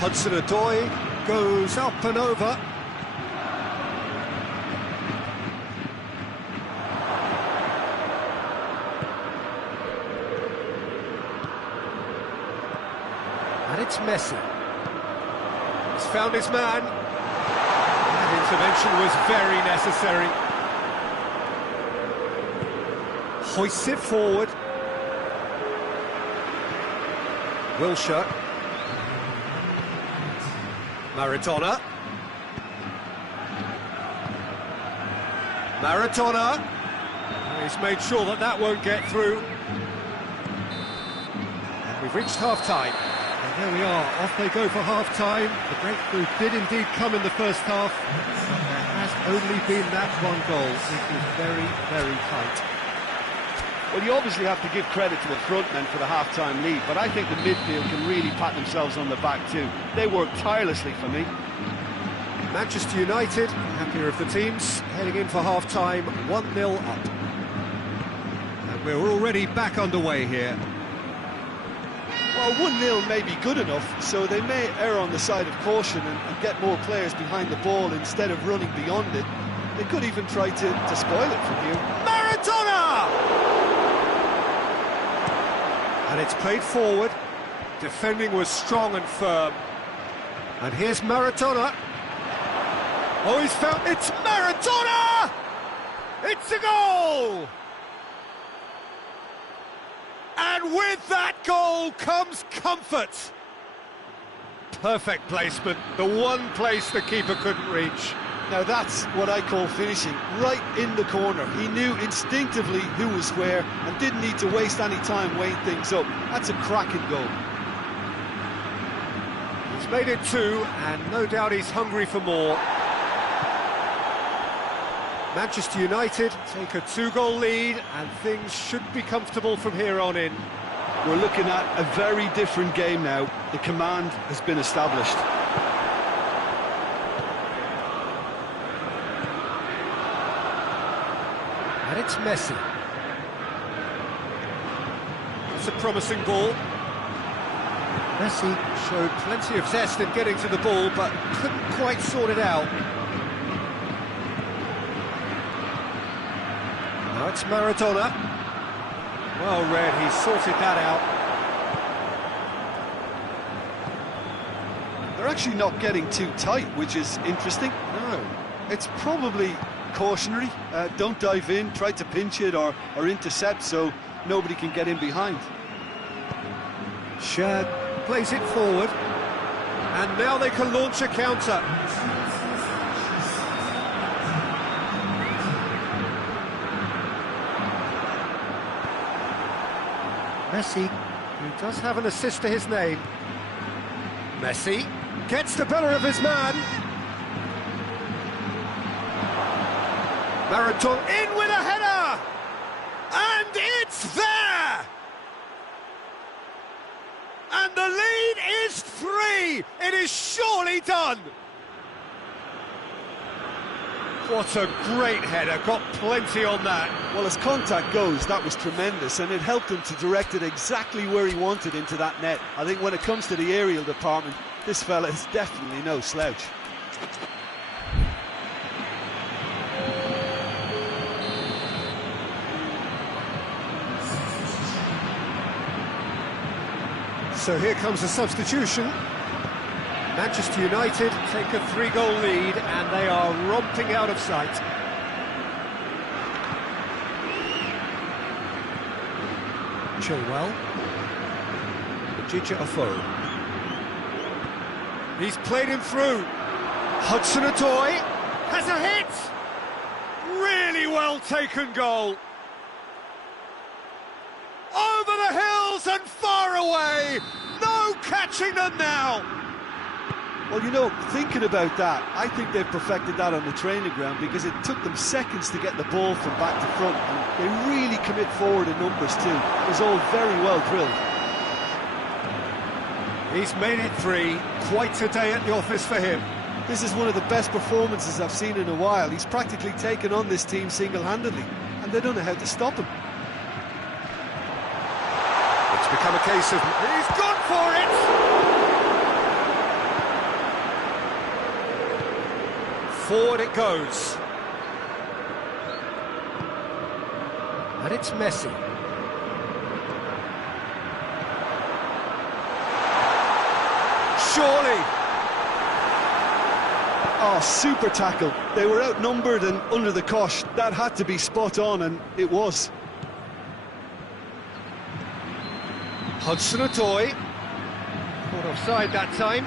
Hudson-Odoi goes up and over. And it's Messi. He's found his man. That intervention was very necessary. Hoists it forward. Wilshere. Maradona. Maradona. He's made sure that that won't get through. And we've reached half-time. And there we are, off they go for half-time. The breakthrough did indeed come in the first half. There has only been that one goal. It was very, very tight. Well, you obviously have to give credit to the front men for the half-time lead, but I think the midfield can really pat themselves on the back too. They worked tirelessly for me. Manchester United, happier of the teams, heading in for half-time, 1-0 up. And we're already back underway here. Well, 1-0 may be good enough, so they may err on the side of caution and get more players behind the ball instead of running beyond it. They could even try to spoil it from here. Maradona! And it's played forward. Defending was strong and firm. And here's Maradona. Oh, he's found... It's Maradona! It's a goal! And with that goal comes comfort. Perfect placement. The one place the keeper couldn't reach. Now that's what I call finishing, right in the corner. He knew instinctively who was where and didn't need to waste any time weighing things up. That's a cracking goal. He's made it 2, and no doubt he's hungry for more. Manchester United take a 2-goal lead, and things should be comfortable from here on in. We're looking at a very different game now. The command has been established. And it's Messi. It's a promising ball. Messi showed plenty of zest in getting to the ball, but couldn't quite sort it out. Now it's Maradona. Well read, he sorted that out. They're actually not getting too tight, which is interesting. No. It's probably cautionary. Don't dive in, try to pinch it or intercept so nobody can get in behind. Shad plays it forward, and now they can launch a counter. Messi, who does have an assist to his name. Messi gets the better of his man. Maradona in with a header! And it's there! And the lead is 3! It is surely done! What a great header, got plenty on that. Well, as contact goes, that was tremendous, and it helped him to direct it exactly where he wanted into that net. I think when it comes to the aerial department, this fella is definitely no slouch. So here comes a substitution. Manchester United take a 3-goal lead, and they are romping out of sight. Chilwell. Ajija Afo. He's played him through. Hudson-Odoi has a hit! Really well taken goal. Over the hills and far away! No catching them now! Well, you know, thinking about that, I think they've perfected that on the training ground because it took them seconds to get the ball from back to front, and they really commit forward in numbers too. It was all very well drilled. He's made it 3. Quite a day at the office for him. This is one of the best performances I've seen in a while. He's practically taken on this team single-handedly, and they don't know how to stop him. It's become a case of... He's gone for it! Forward it goes. And it's Messi. Surely! Oh, super tackle. They were outnumbered and under the cosh. That had to be spot on, and it was. Hudson-Odoi. Caught offside that time.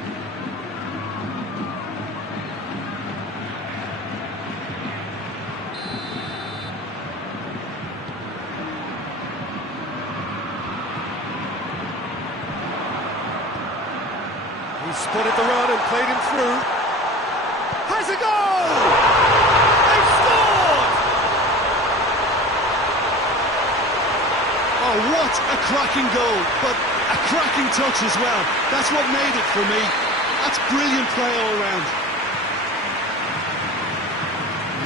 He spotted the run and played him through. Has a goal! They've scored! Oh, what a cracking goal, but a cracking touch as well. That's what made it for me. That's brilliant play all round.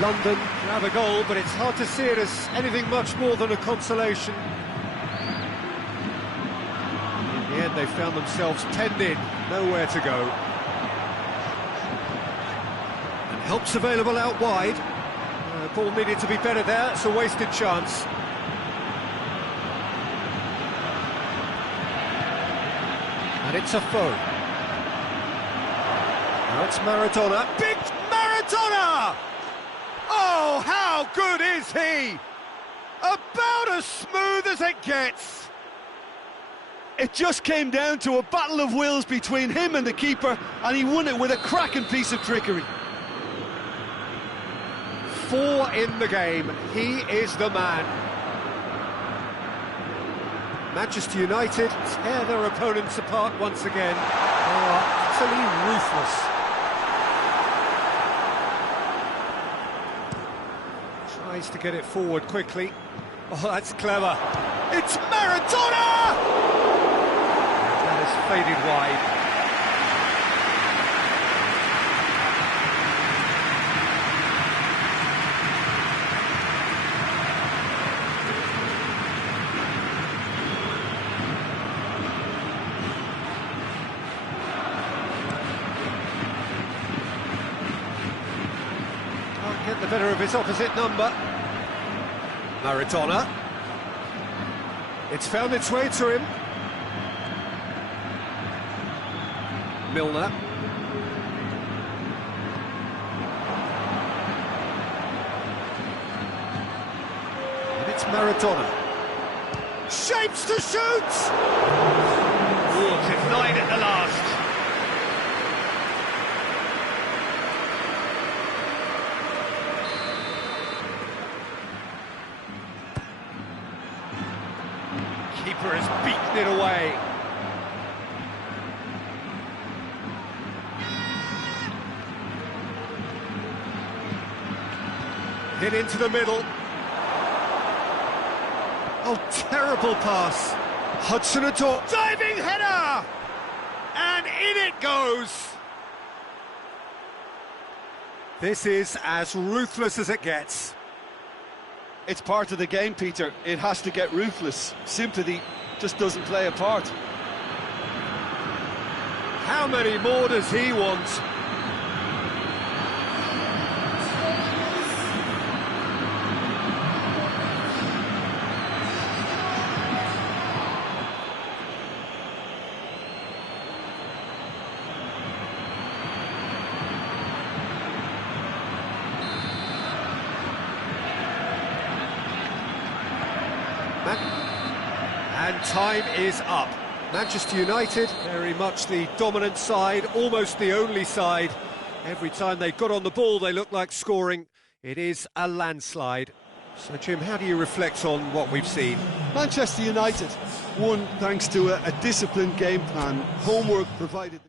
London have a goal, but it's hard to see it as anything much more than a consolation. In the end, they found themselves penned in, nowhere to go. And help's available out wide. Ball needed to be better there, it's a wasted chance. And it's a foe. Now it's Maradona. Big Maradona! Oh, how good is he? About as smooth as it gets. It just came down to a battle of wills between him and the keeper, and he won it with a cracking piece of trickery. 4 in the game. He is the man. Manchester United tear their opponents apart once again. They are utterly ruthless. Tries to get it forward quickly. Oh, that's clever. It's Maradona! That has faded wide. Can't get the better of his opposite number. Maradona. It's found its way to him. Milner. And it's Maradona. Shapes to shoot! Oh, it's 9 at the last. Keeper has beaten it away. Hit into the middle. Oh, terrible pass. Hudson-Odoi. Diving header! And in it goes. This is as ruthless as it gets. It's part of the game, Peter. It has to get ruthless. Sympathy just doesn't play a part. How many more does he want? And time is up. Manchester United, very much the dominant side, almost the only side. Every time they got on the ball, they looked like scoring. It is a landslide. So, Jim, how do you reflect on what we've seen? Manchester United won thanks to a disciplined game plan, homework provided.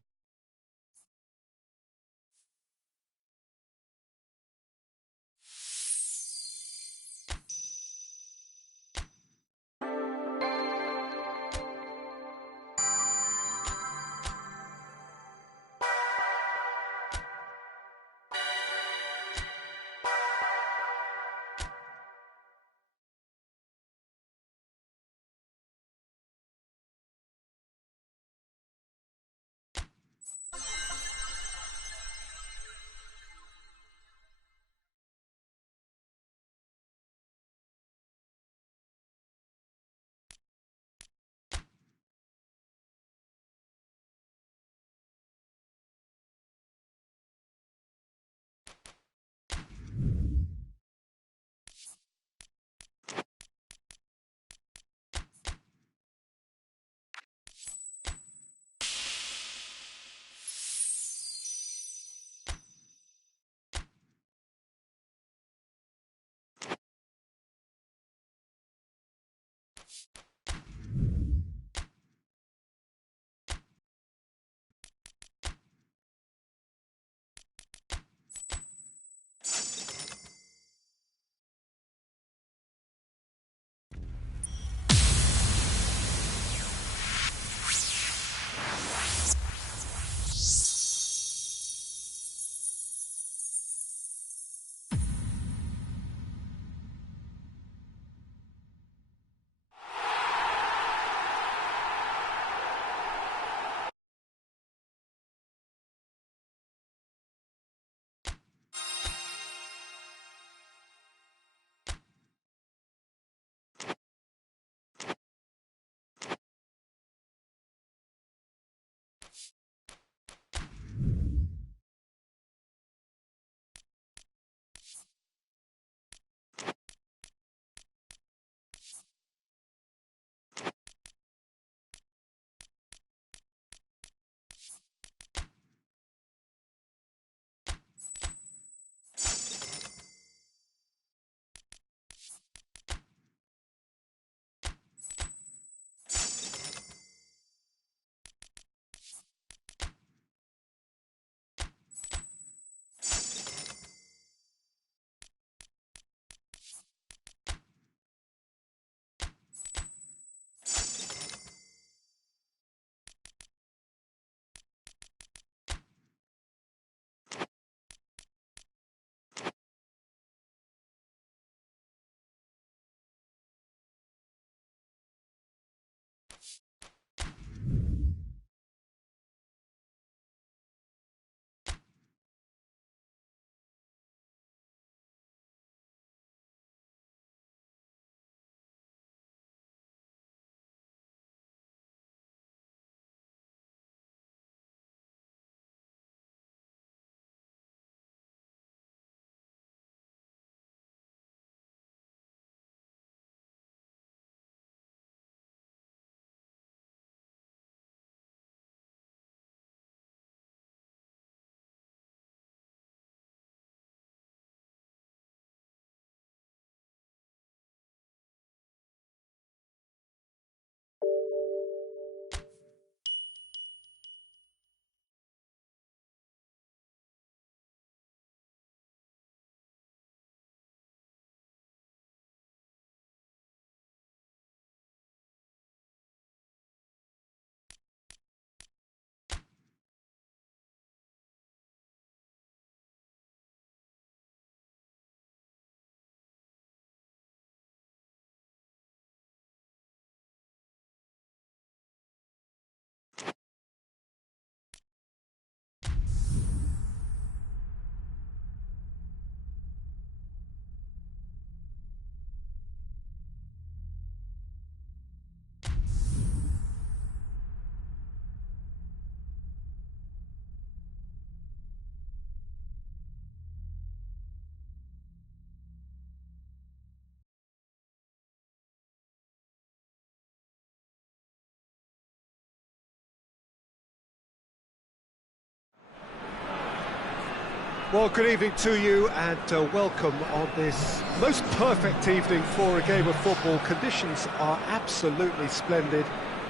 Well, good evening to you and welcome on this most perfect evening for a game of football. Conditions are absolutely splendid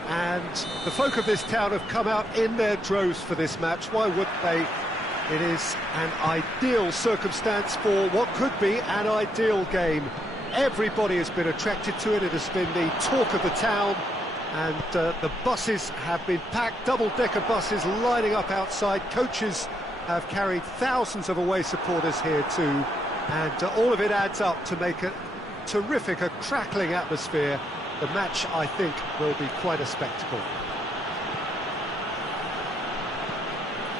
and the folk of this town have come out in their droves for this match. Why wouldn't they? It is an ideal circumstance for what could be an ideal game. Everybody has been attracted to it. It has been the talk of the town and the buses have been packed, double-decker buses lining up outside. Coaches have carried thousands of away supporters here too, and all of it adds up to make a terrific, a crackling atmosphere. The match, I think, will be quite a spectacle.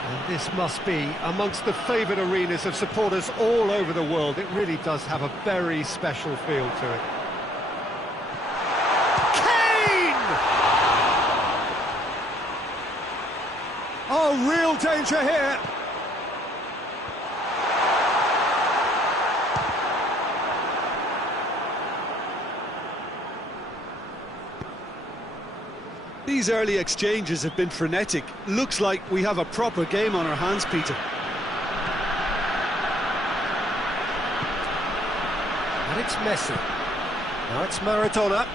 And this must be amongst the favoured arenas of supporters all over the world. It really does have a very special feel to it. Kane! Oh, real danger here. These early exchanges have been frenetic. Looks like we have a proper game on our hands, Peter. And it's Messi. Now it's Maradona.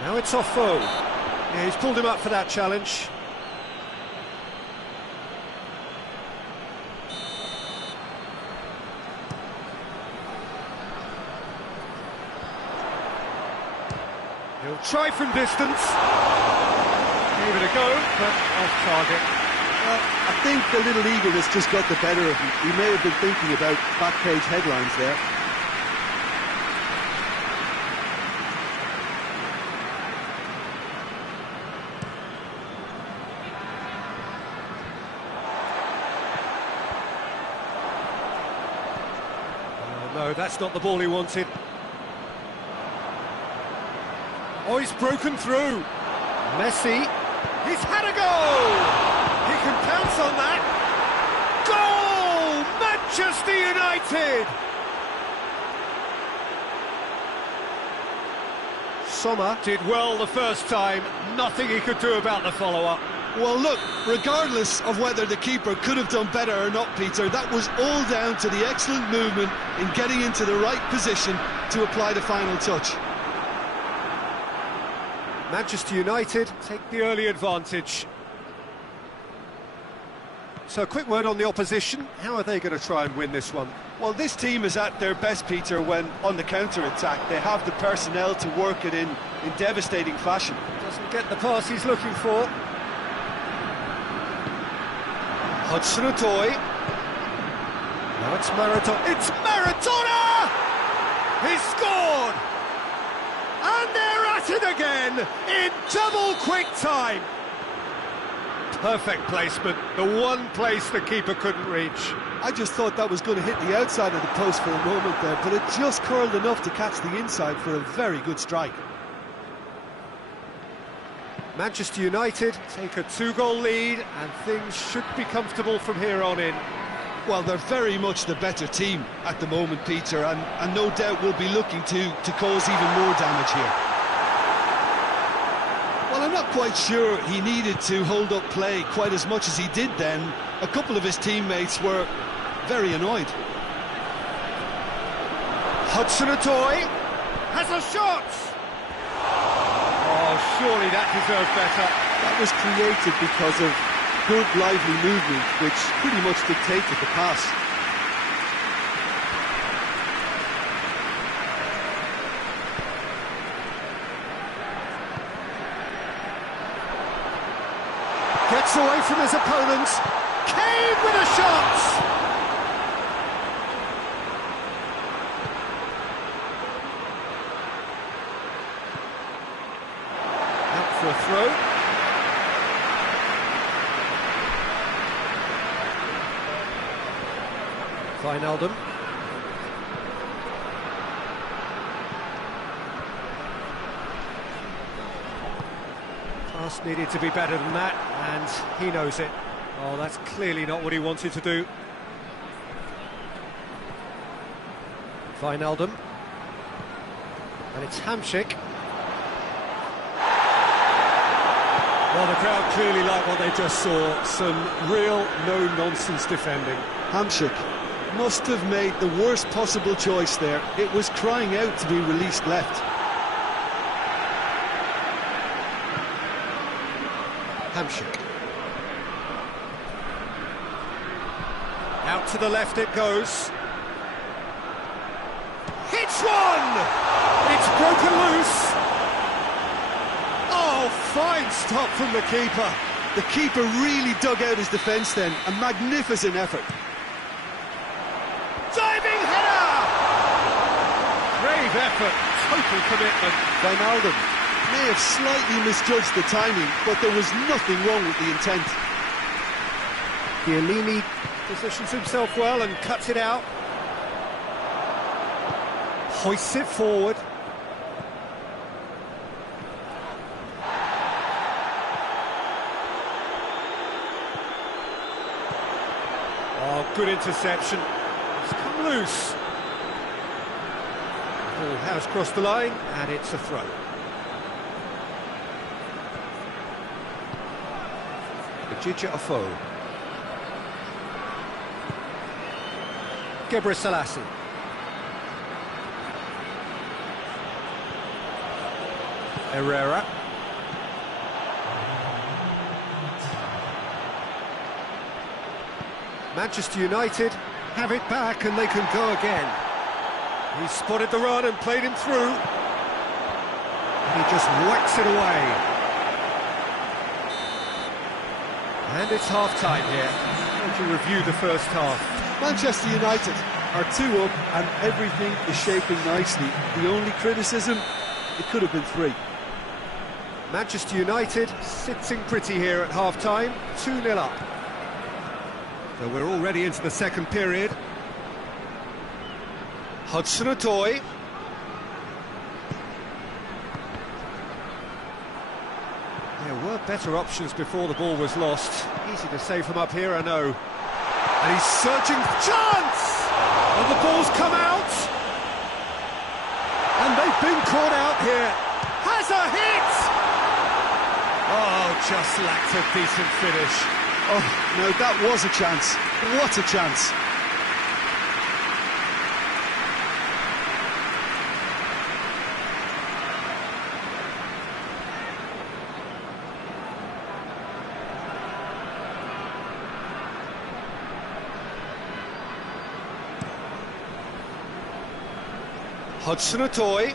Now it's Ofo. Yeah, he's pulled him up for that challenge. He'll try from distance. Gave it a go, but off target. Well, I think the little eagerness just got the better of him. He may have been thinking about back page headlines there. Oh, no, that's not the ball he wanted. Oh, he's broken through. Messi, he's had a goal! He can pounce on that. Goal! Manchester United! Sommer did well the first time, nothing he could do about the follow-up. Well, look, regardless of whether the keeper could have done better or not, Peter, that was all down to the excellent movement in getting into the right position to apply the final touch. Manchester United take the early advantage. So a quick word on the opposition. How are they going to try and win this one? Well, this team is at their best, Peter, when on the counter-attack. They have the personnel to work it in devastating fashion. Doesn't get the pass he's looking for. Hudson-Odoi. Now it's Maradona. It's Maradona! He's scored! And they're at it again in double quick time. Perfect placement, the one place the keeper couldn't reach. I just thought that was going to hit the outside of the post for a moment there, but it just curled enough to catch the inside for a very good strike. Manchester United take a 2-goal lead and things should be comfortable from here on in. Well, they're very much the better team at the moment, Peter, and no doubt will be looking to cause even more damage here. Well, I'm not quite sure he needed to hold up play quite as much as he did then. A couple of his teammates were very annoyed. Hudson-Odoi has a shot! Oh, surely that deserved better. That was created because of good, lively movement, which pretty much dictated the pass. Gets away from his opponents. Kane with a shot! Out for a throw. Wijnaldum. Pass needed to be better than that, and he knows it. Oh, that's clearly not what he wanted to do. Wijnaldum. And it's Hamšík. Well, the crowd clearly like what they just saw. Some real no-nonsense defending. Hamšík, Must have made the worst possible choice there. It was crying out to be released left. Hampshire. Out to the left it goes. Hits one! It's broken loose. Oh, fine stop from the keeper. The keeper really dug out his defence then. A magnificent effort. Diving header! Brave effort, total commitment. Wijnaldum may have slightly misjudged the timing, but there was nothing wrong with the intent. Chiellini positions himself well and cuts it out. Hoists it forward. Oh, good interception. It's come loose. The ball has crossed the line, and it's a throw. Ejija Afo. Gebre Selassie. Herrera. Manchester United have it back and they can go again. He spotted the run and played him through. And he just whacks it away. And it's half-time here. How do you review the first half? Manchester United are 2 up and everything is shaping nicely. The only criticism, it could have been 3. Manchester United sitting pretty here at half-time, 2-0 up. So we're already into the second period. Hudson-Odoi. There were better options before the ball was lost. Easy to save from up here, I know. And he's searching for chance! And the ball's come out! And they've been caught out here. Has a hit! Oh, just lacked a decent finish. Oh, no, that was a chance. What a chance. Hudson-Odoi.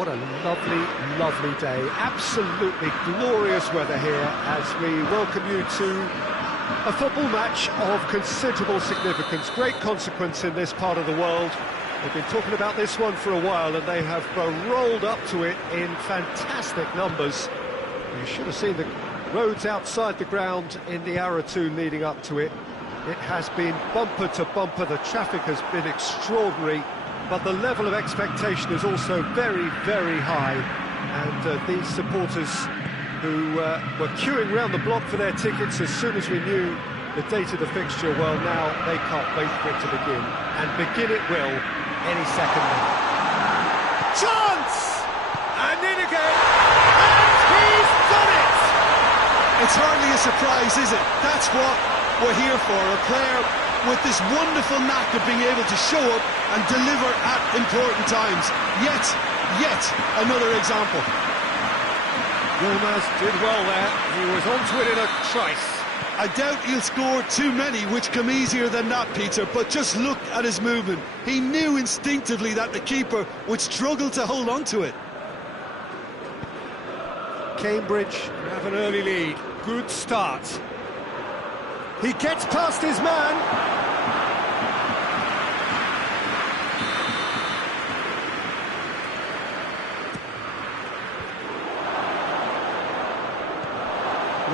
What a lovely, lovely day. Absolutely glorious weather here as we welcome you to a football match of considerable significance, great consequence in this part of the world. They've been talking about this one for a while and they have rolled up to it in fantastic numbers. You should have seen the roads outside the ground in the hour or two leading up to it. It has been bumper to bumper, the traffic has been extraordinary, but the level of expectation is also very, very high. And these supporters who were queuing round the block for their tickets as soon as we knew the date of the fixture, well, now they can't wait for it to begin. And begin it will any second now. Chance! And in again! And he's done it! It's hardly a surprise, is it? That's what we're here for, a player with this wonderful knack of being able to show up and deliver at important times. Yet another example. Yilmaz did well there, he was onto it in a trice. I doubt he'll score too many which come easier than that, Peter, but just look at his movement. He knew instinctively that the keeper would struggle to hold on to it. Cambridge have an early lead, good start. He gets past his man.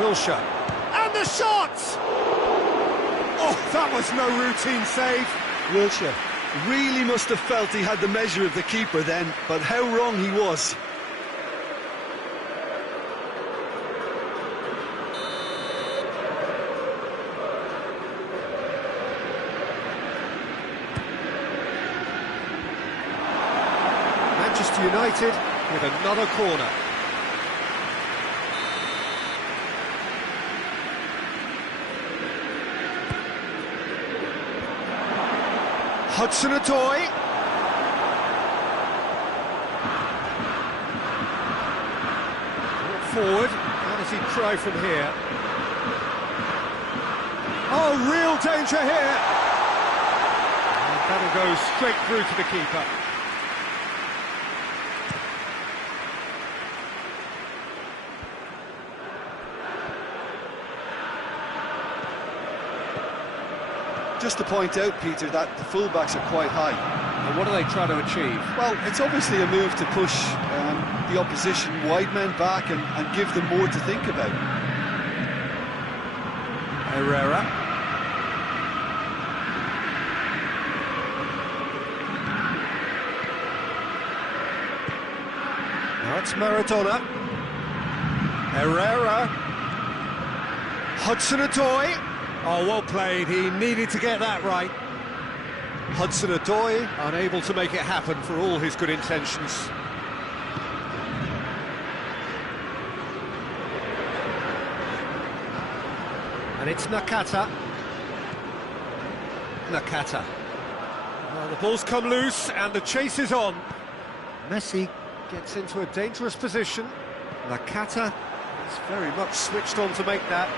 Wilshere. And the shot! Oh, that was no routine save. Wilshere really must have felt he had the measure of the keeper then, but how wrong he was. Manchester United with another corner. Hudson-Odoi. Forward. How does he try from here? Oh, real danger here. And that'll go straight through to the keeper. Just to point out, Peter, that the fullbacks are quite high. And what are they trying to achieve? Well, it's obviously a move to push the opposition wide men back and give them more to think about. Herrera. Now it's Maradona. Herrera. Hudson-Odoi. Oh, well played, he needed to get that right. Hudson-Odoi unable to make it happen for all his good intentions. And it's Nakata. Well, the ball's come loose and the chase is on. Messi gets into a dangerous position. Nakata is very much switched on to make that.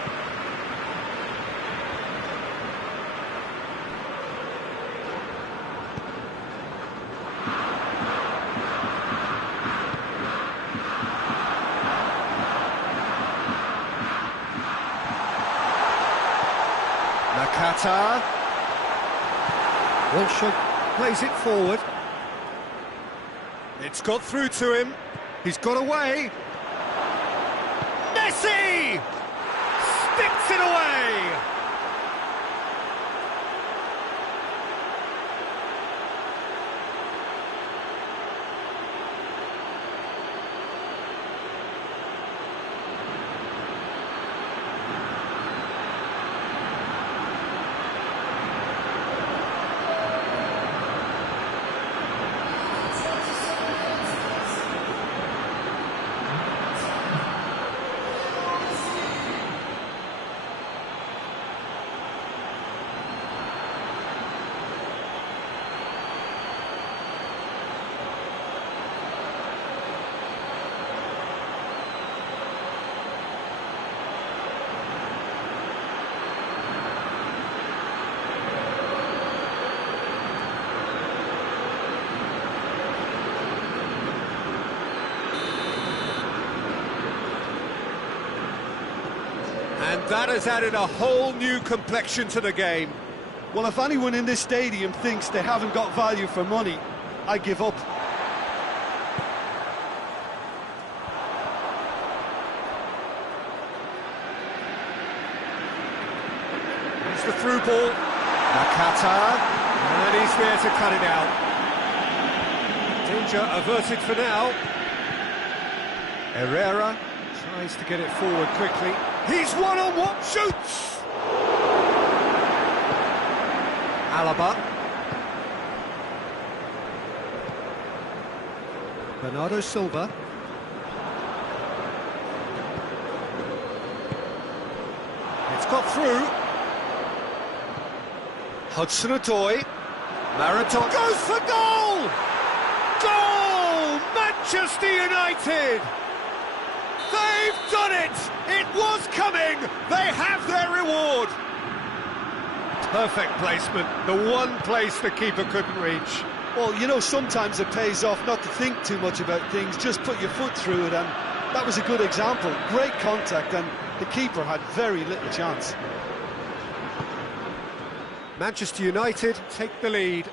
Nakata. Wilshere plays it forward. It's got through to him. He's got away. Messi! Sticks it away! And that has added a whole new complexion to the game. Well, if anyone in this stadium thinks they haven't got value for money, I give up. It's the through ball. Nakata. And he's there to cut it out. Danger averted for now. Herrera tries to get it forward quickly. He's one-on-one, shoots! Alaba. Bernardo Silva. It's got through. Hudson-Odoi. Maradona goes for goal! Goal! Manchester United! They've done it! It was coming! They have their reward! Perfect placement, the one place the keeper couldn't reach. Well, you know, sometimes it pays off not to think too much about things, just put your foot through it, and that was a good example. Great contact, and the keeper had very little chance. Manchester United take the lead.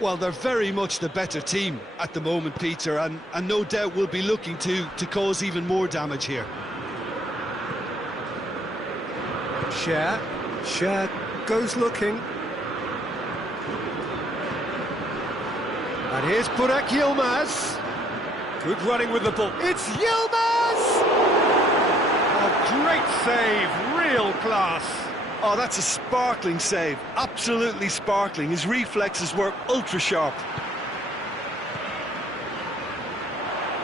Well, they're very much the better team at the moment, Peter, and no doubt will be looking to cause even more damage here. Cher goes looking. And here's Burak Yilmaz. Good running with the ball. It's Yilmaz! A great save, real class. Oh, that's a sparkling save, absolutely sparkling. His reflexes were ultra-sharp.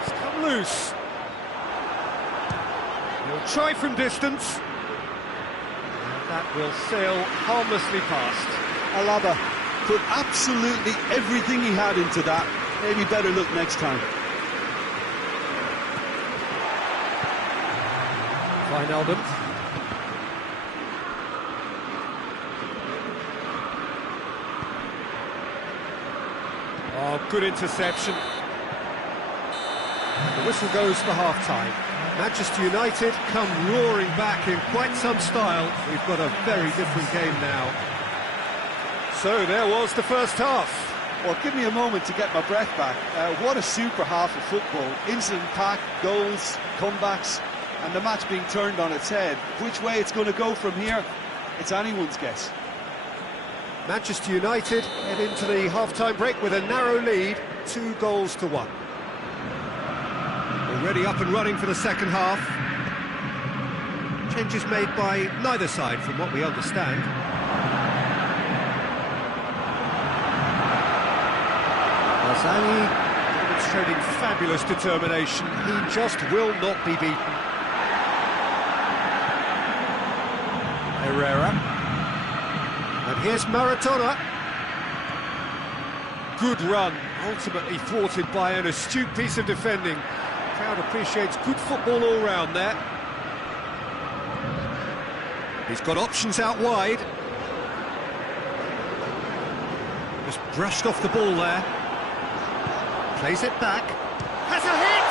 It's come loose. He'll try from distance. And that will sail harmlessly past. Alaba put absolutely everything he had into that. Maybe better look next time. Wijnaldum. Oh, good interception. The whistle goes for half-time. Manchester United come roaring back in quite some style. We've got a very different game now. So there was the first half. Well, give me a moment to get my breath back. What a super half of football. Incident-packed, goals, comebacks, and the match being turned on its head. Which way it's going to go from here, it's anyone's guess. Manchester United head into the half-time break with a narrow lead, 2-1. Already up and running for the second half. Changes made by neither side, from what we understand. Barzagli demonstrating fabulous determination. He just will not be beaten. Herrera. And here's Maradona. Good run, ultimately thwarted by an astute piece of defending. The crowd appreciates good football all round there. He's got options out wide. Just brushed off the ball there. Plays it back. Has a hit!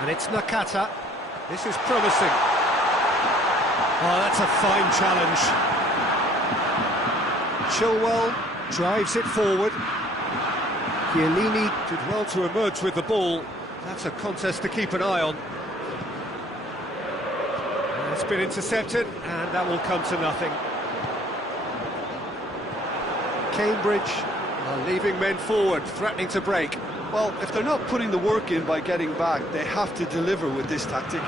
And it's Nakata. This is promising. Oh, that's a fine challenge. Chilwell drives it forward. Chiellini did well to emerge with the ball. That's a contest to keep an eye on. It's been intercepted, and that will come to nothing. Cambridge are leaving men forward, threatening to break. Well, if they're not putting the work in by getting back, they have to deliver with this tactic.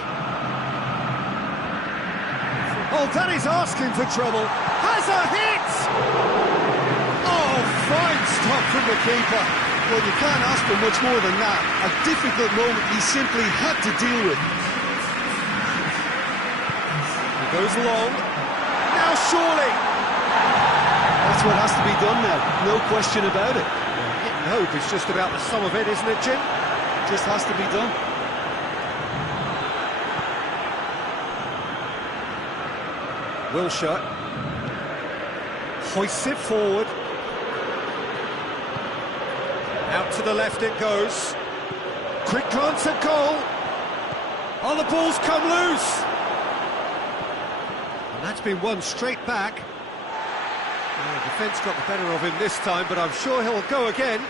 Oh, that is asking for trouble. Has a hit! Oh, fine stop from the keeper. Well, you can't ask for much more than that. A difficult moment he simply had to deal with. He goes long. Now surely! That's what has to be done now. No question about it. Hitting hope is just about the sum of it, isn't it, Jim? Just has to be done. Wilshere hoists it forward. Out to the left it goes. Quick glance at goal. Oh, the ball's come loose. And that's been won straight back. The defence got the better of him this time, but I'm sure he'll go again.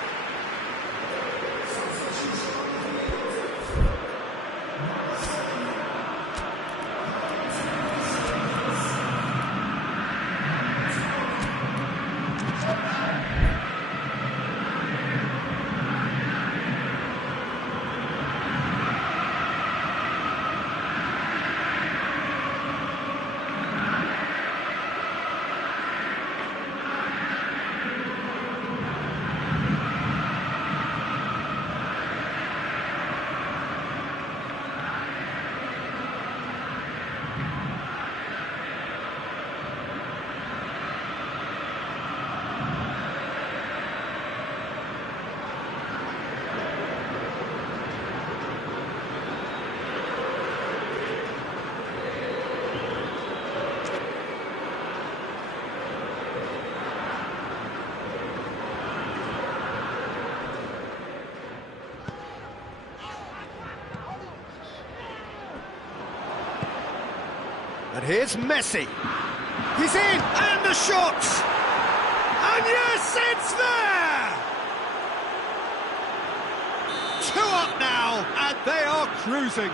And here's Messi. He's in, and the shot! And yes, it's there! 2 up now, and they are cruising.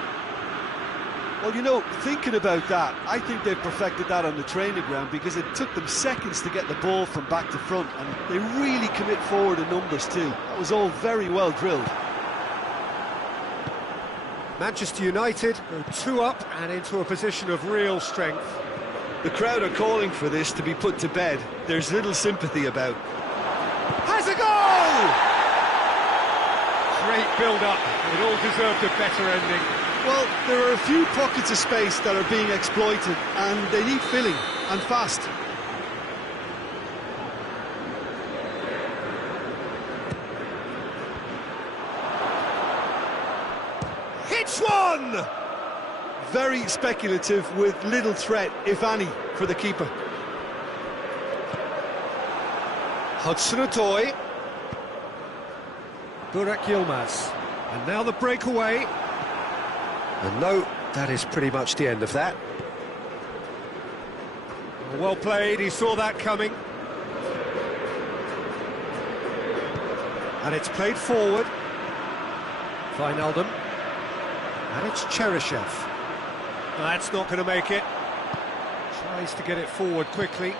Well, you know, thinking about that, I think they perfected that on the training ground because it took them seconds to get the ball from back to front, and they really commit forward in numbers too. That was all very well drilled. Manchester United go 2 up and into a position of real strength. The crowd are calling for this to be put to bed. There's little sympathy about. Has a goal! Great build-up. It all deserved a better ending. Well, there are a few pockets of space that are being exploited, and they need filling, and fast. Hits one! Very speculative with little threat, if any, for the keeper. Hudson-Odoi. Burak Yilmaz. And now the breakaway. And no, that is pretty much the end of that. Well played, he saw that coming. And it's played forward. Wijnaldum. And it's Cheryshev. That's not going to make it. Tries to get it forward quickly.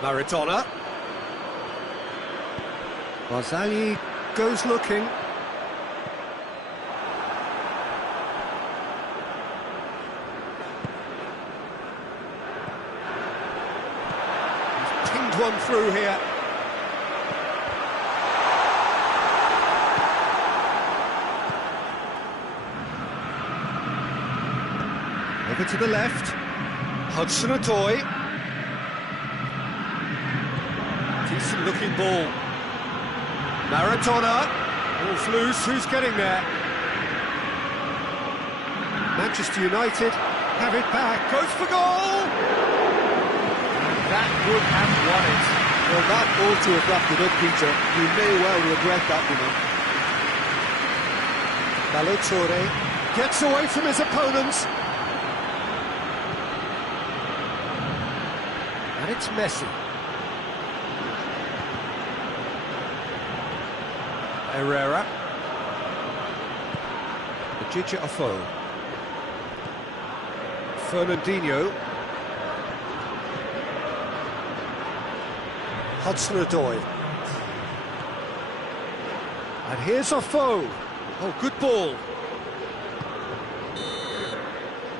Maradona. Barzagli goes looking. He's pinged one through here. Over to the left. Hudson-Odoi. Decent looking ball. Maradona. Ball's loose. Who's getting there? Manchester United have it back. Goes for goal! And that would have won it. Well, that ought to have wrapped it up, Peter. You may well regret that, you know. Ballo-Touré gets away from his opponents. And it's Messi. Herrera. Ejidja Afo. Fernandinho. Hudson-Odoi. And here's Afo. Oh, good ball.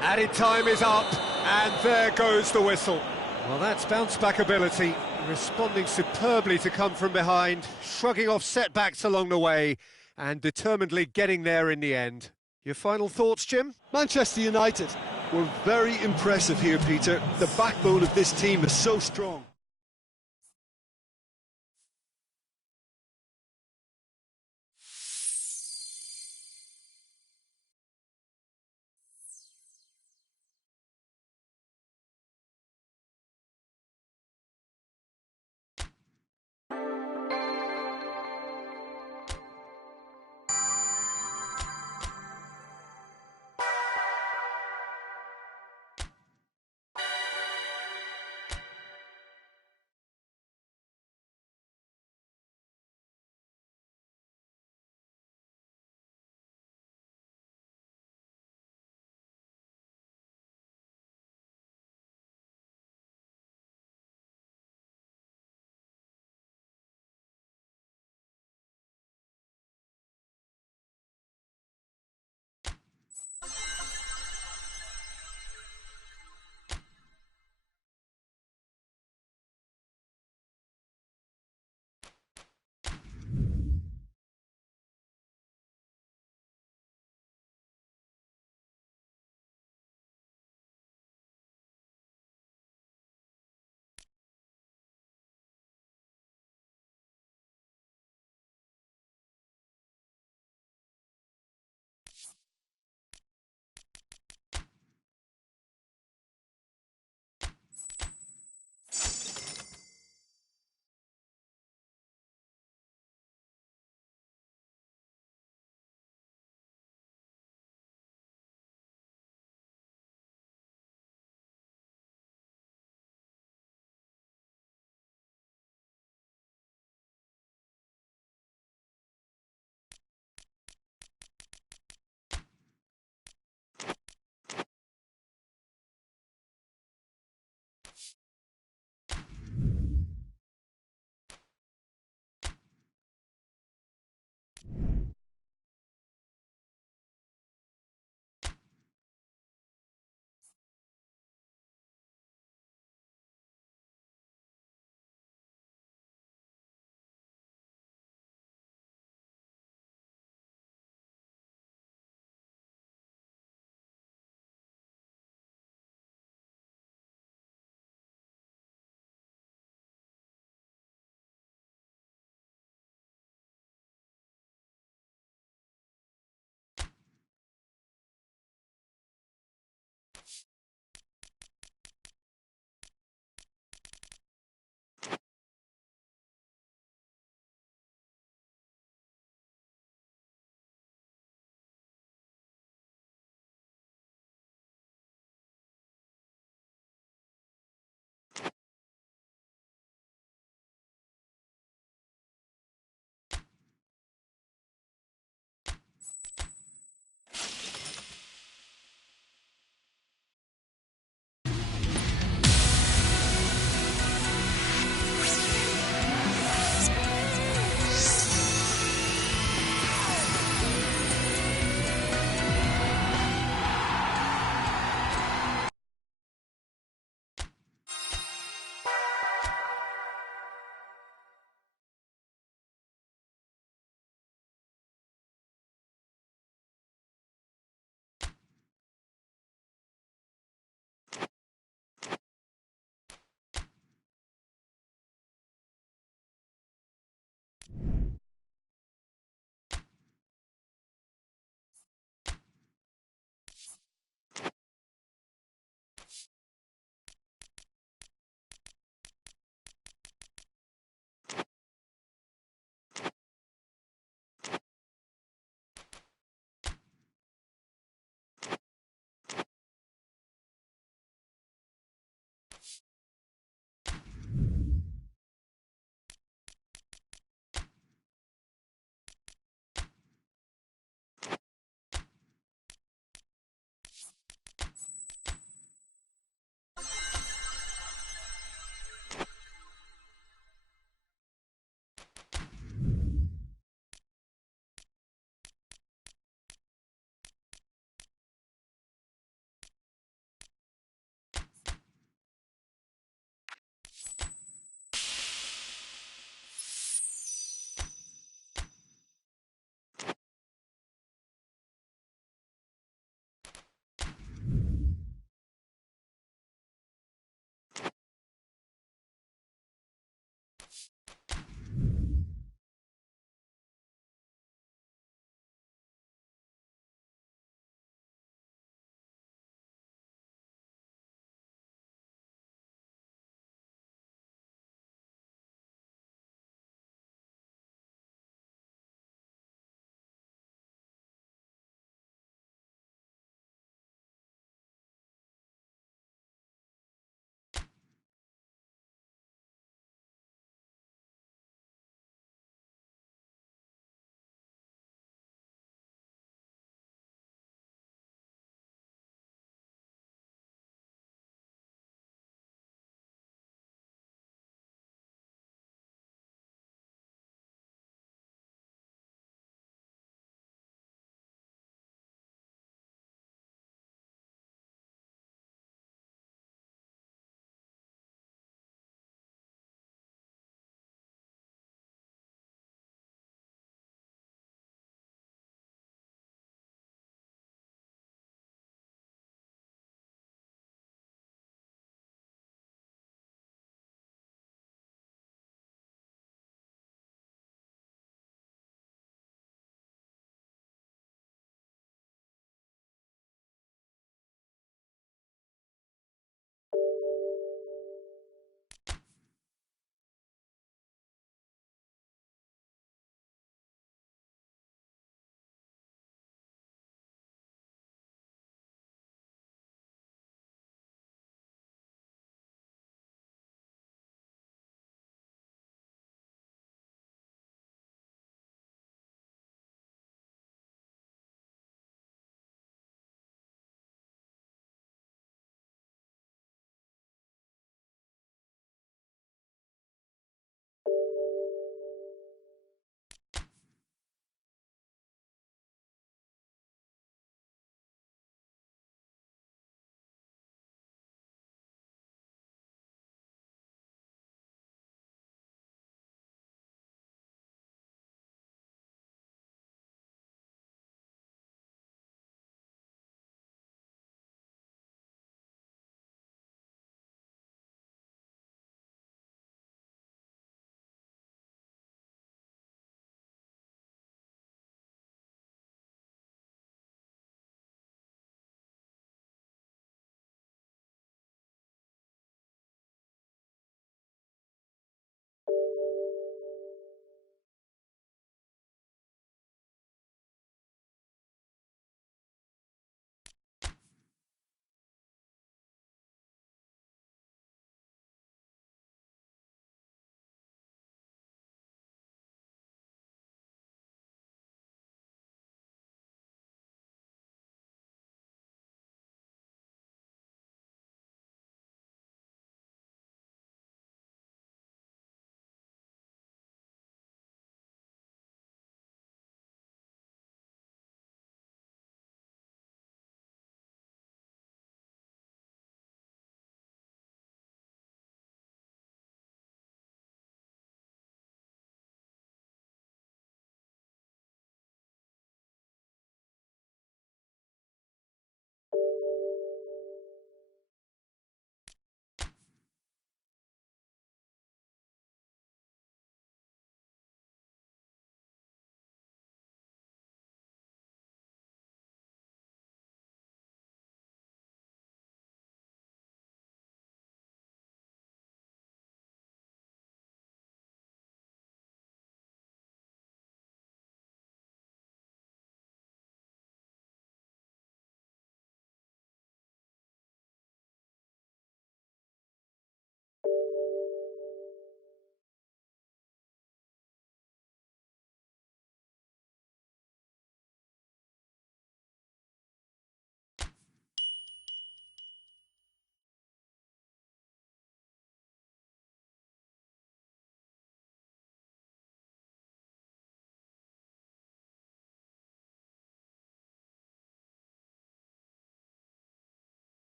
Added time is up, and there goes the whistle. Well, that's bounce-back ability, responding superbly to come from behind, shrugging off setbacks along the way, and determinedly getting there in the end. Your final thoughts, Jim? Manchester United were very impressive here, Peter. The backbone of this team is so strong.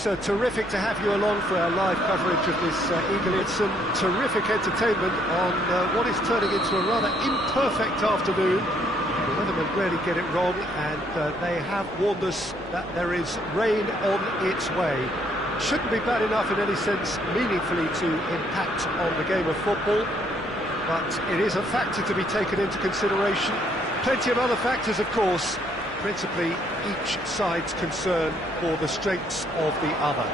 So terrific to have you along for our live coverage of this Eagle. It's some terrific entertainment on what is turning into a rather imperfect afternoon. The weathermen rarely get it wrong, and they have warned us that there is rain on its way. Shouldn't be bad enough in any sense meaningfully to impact on the game of football, but it is a factor to be taken into consideration. Plenty of other factors, of course, principally each side's concern for the strengths of the other.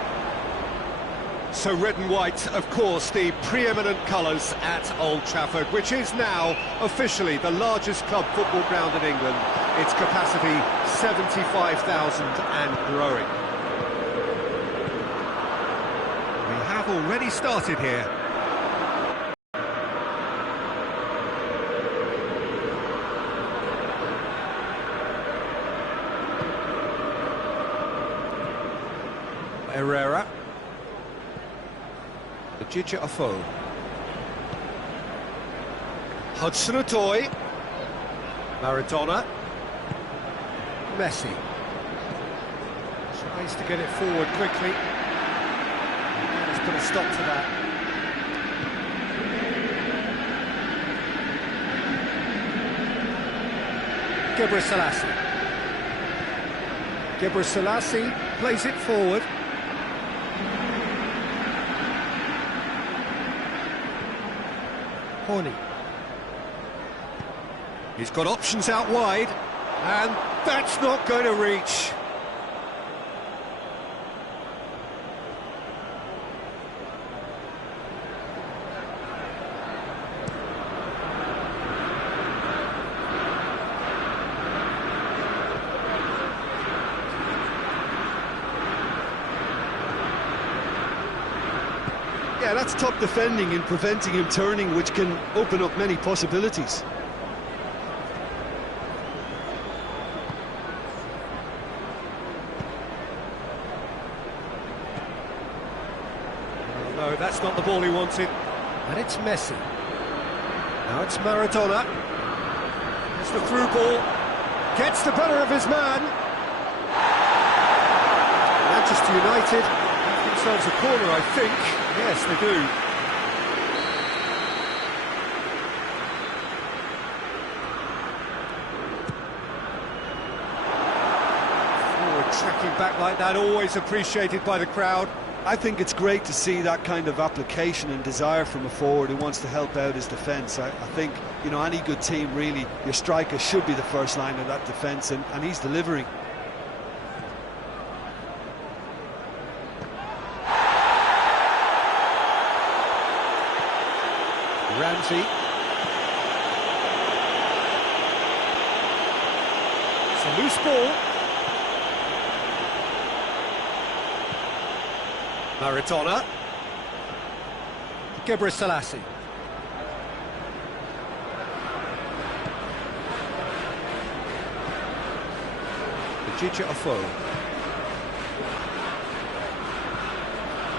So red and white, of course, the preeminent colours at Old Trafford, which is now officially the largest club football ground in England. Its capacity 75,000 and growing. We have already started here. Herrera. Ejice Ofo. Hudson-Odoi. Maradona. Messi. Tries to get it forward quickly. Let's put a stop to that. Gebre Selassie. Gebre Selassie plays it forward. Horny. He's got options out wide, and that's not going to reach. Yeah, that's top defending and preventing him turning, which can open up many possibilities. No, that's not the ball he wanted. And it's Messi. Now it's Maradona. It's the through ball. Gets the better of his man. Manchester United have themselves a corner, I think. Yes, they do. Forward tracking back like that, always appreciated by the crowd. I think it's great to see that kind of application and desire from a forward who wants to help out his defence. I think, you know, any good team, really, your striker should be the first line of that defence, and he's delivering. Ramsey. It's a loose ball. Maradona. Gebre Selassie. Ejice Ofo.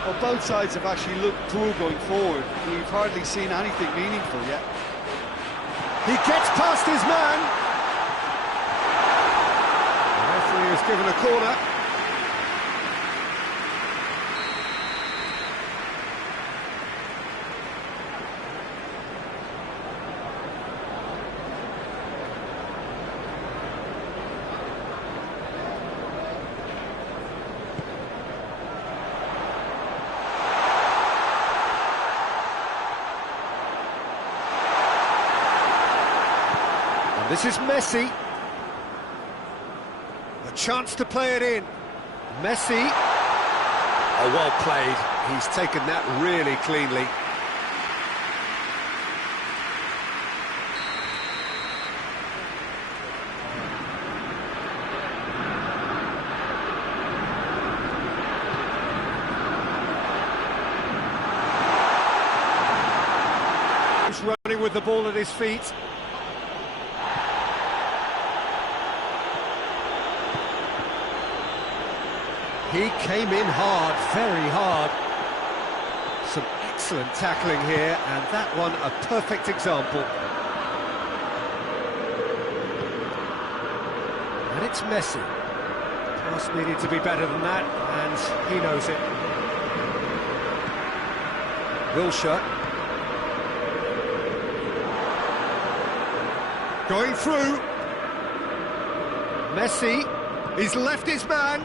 Well, both sides have actually looked poor going forward. We've hardly seen anything meaningful yet. He gets past his man. The referee has given a corner. This is Messi. A chance to play it in. Messi. Oh, well played. He's taken that really cleanly. He's running with the ball at his feet. He came in hard, very hard. Some excellent tackling here, and that one a perfect example. And it's Messi. Pass needed to be better than that, and he knows it. Wilshere. Going through. Messi. He's left his man.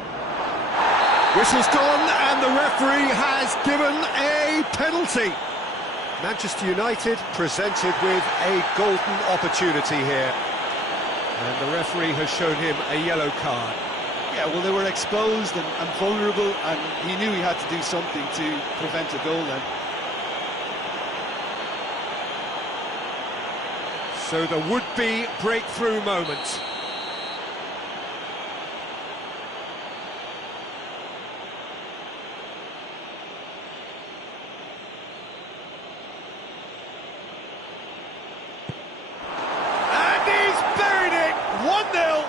Whistle's gone, and the referee has given a penalty. Manchester United presented with a golden opportunity here. And the referee has shown him a yellow card. Yeah, well, they were exposed and vulnerable, and he knew he had to do something to prevent a goal then. So the would-be breakthrough moment. And he's buried it! 1-0!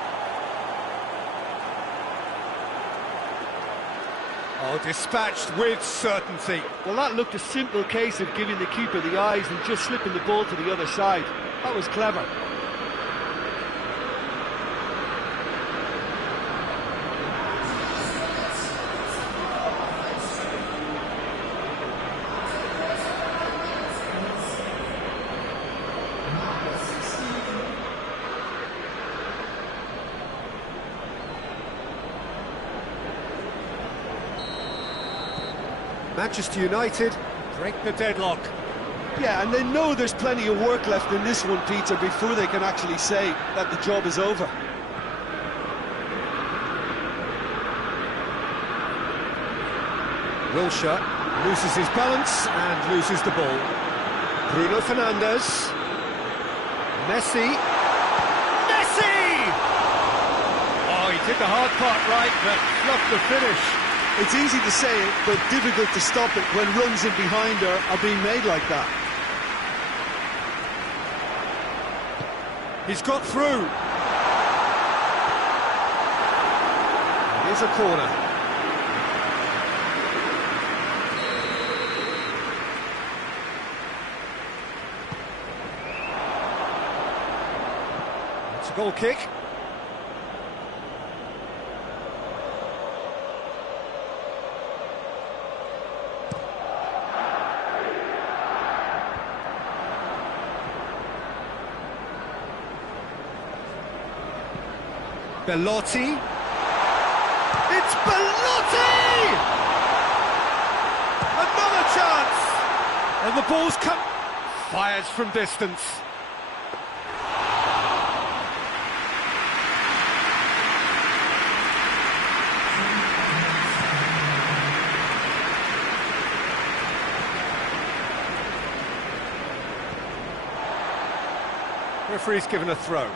Oh, dispatched with certainty. Well, that looked a simple case of giving the keeper the eyes and just slipping the ball to the other side. That was clever. Manchester United break the deadlock. Yeah, and they know there's plenty of work left in this one, Peter, before they can actually say that the job is over. Wilshere loses his balance and loses the ball. Bruno Fernandes. Messi. Messi! Oh, he did the hard part right, but fluffed the finish. It's easy to say it, but difficult to stop it when runs in behind her are being made like that. He's got through. Here's a corner. It's a goal kick. Belotti. It's Belotti! Another chance! And the ball's come. Fires from distance. Referee's given a throw.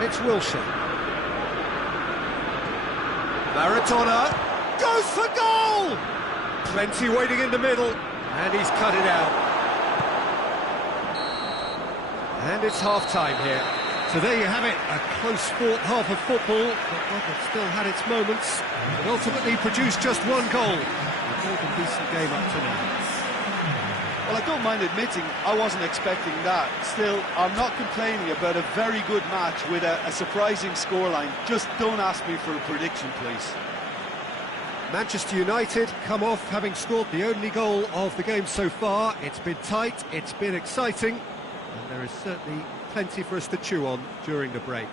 It's Wilshere. Maradona goes for goal! Plenty waiting in the middle, and he's cut it out. And it's half-time here. So there you have it, a close-fought half of football, but one that still had its moments, and ultimately produced just one goal. A more than decent game up to now. Well, I don't mind admitting I wasn't expecting that. Still, I'm not complaining about a very good match with a surprising scoreline. Just don't ask me for a prediction, please. Manchester United come off having scored the only goal of the game so far. It's been tight, it's been exciting, and there is certainly plenty for us to chew on during the break.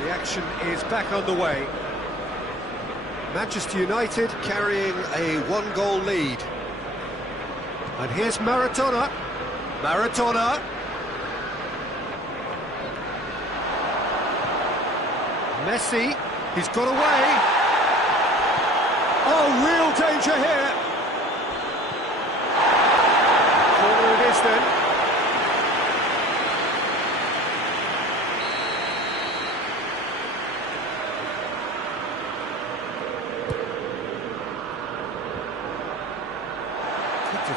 The action is back underway. Manchester United carrying a one-goal lead. And here's Maradona. Maradona. Messi. He's got away. Oh, real danger here. Corner it is then.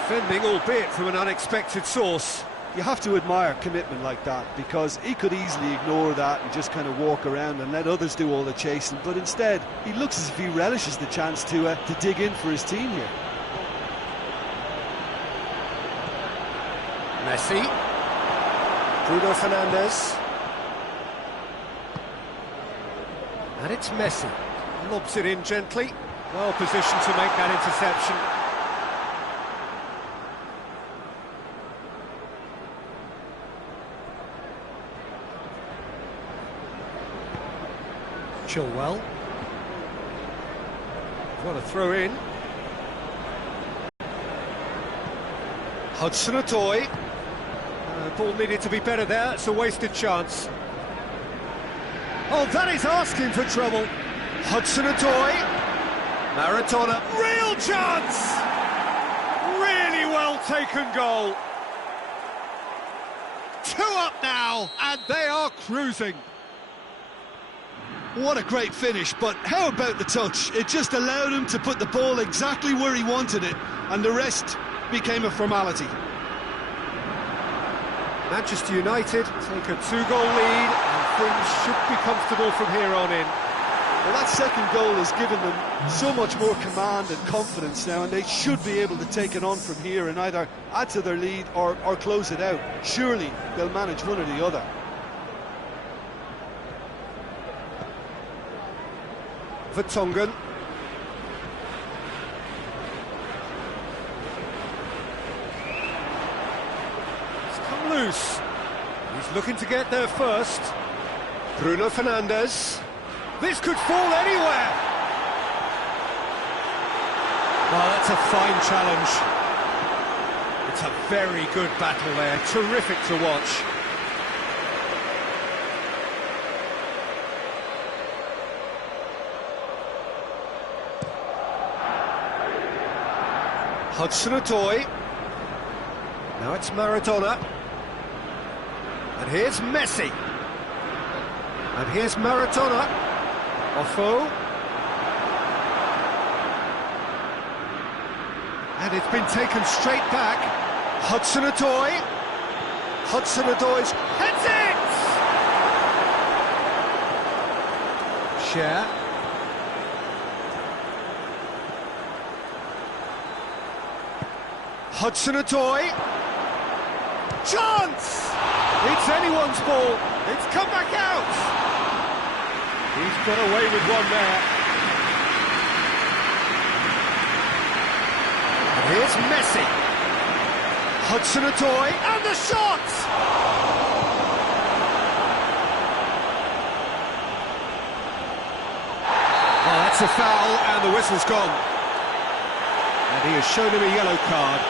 Defending, albeit from an unexpected source. You have to admire commitment like that, because he could easily ignore that and just kind of walk around and let others do all the chasing, but instead he looks as if he relishes the chance to dig in for his team here. Messi. Bruno Fernandes. And it's Messi. Lobs it in gently. Well positioned to make that interception. Chilwell. Got a throw in. Hudson-Odoi. Ball needed to be better there. It's a wasted chance. Oh, that is asking for trouble. Hudson-Odoi. Maradona. Real chance! Really well taken goal. 2 up now, and they are cruising. What a great finish, but how about the touch? It just allowed him to put the ball exactly where he wanted it, and the rest became a formality. Manchester United take a 2-goal lead, and things should be comfortable from here on in. Well, that second goal has given them so much more command and confidence now, and they should be able to take it on from here and either add to their lead or close it out. Surely they'll manage one or the other. Vertonghen. It's come loose. He's looking to get there first. Bruno Fernandes. This could fall anywhere. Well, that's a fine challenge. It's a very good battle there. Terrific to watch. Hudson-Odoi. Now it's Maradona. And here's Messi. And here's Maradona. Offo. And it's been taken straight back. Hudson-Odoi. Hudson-Odoi's heads it! Share. Hudson-Odoi. Chance! It's anyone's ball. It's come back out. He's got away with one there. And here's Messi. Hudson-Odoi. And the shot! Oh, that's a foul, and the whistle's gone. And he has shown him a yellow card.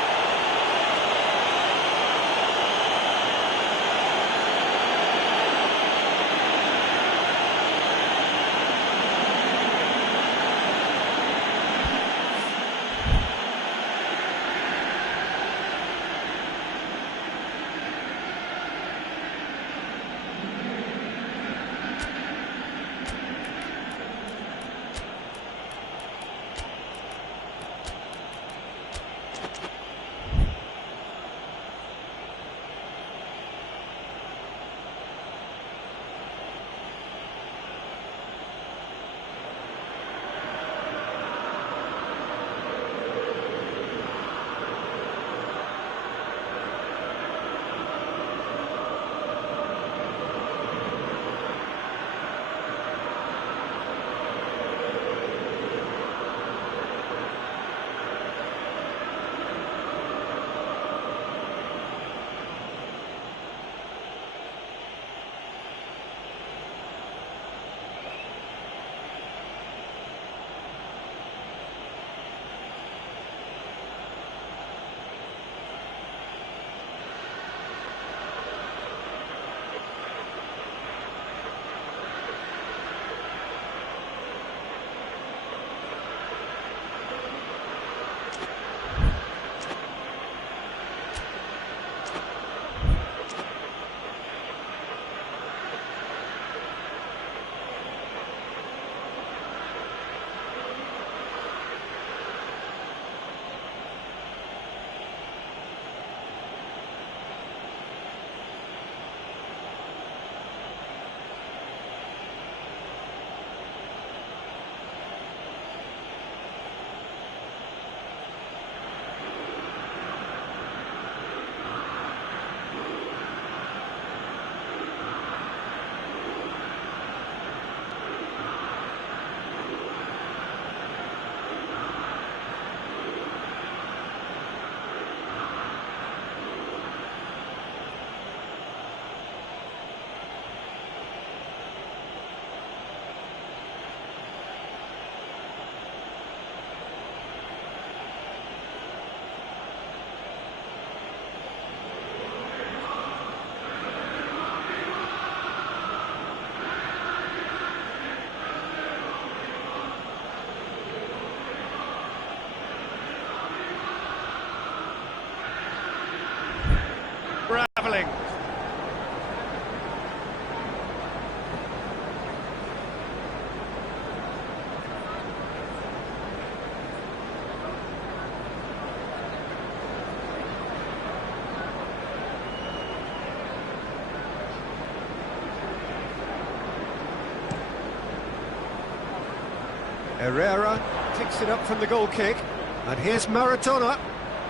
Herrera picks it up from the goal kick. And here's Maradona.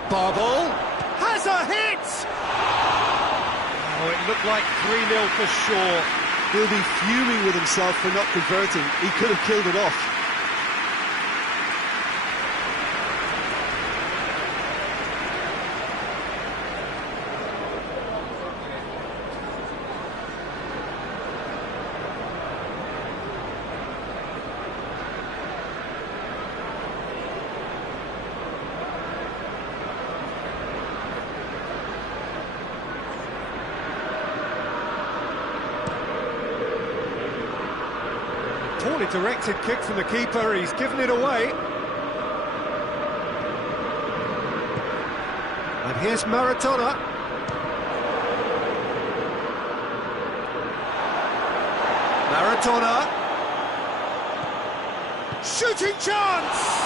Barbel has a hit! Oh, it looked like 3-0 for sure. He'll be fuming with himself for not converting. He could have killed it off. Poorly directed kick from the keeper, he's given it away. And here's Maradona. Maradona. Shooting chance!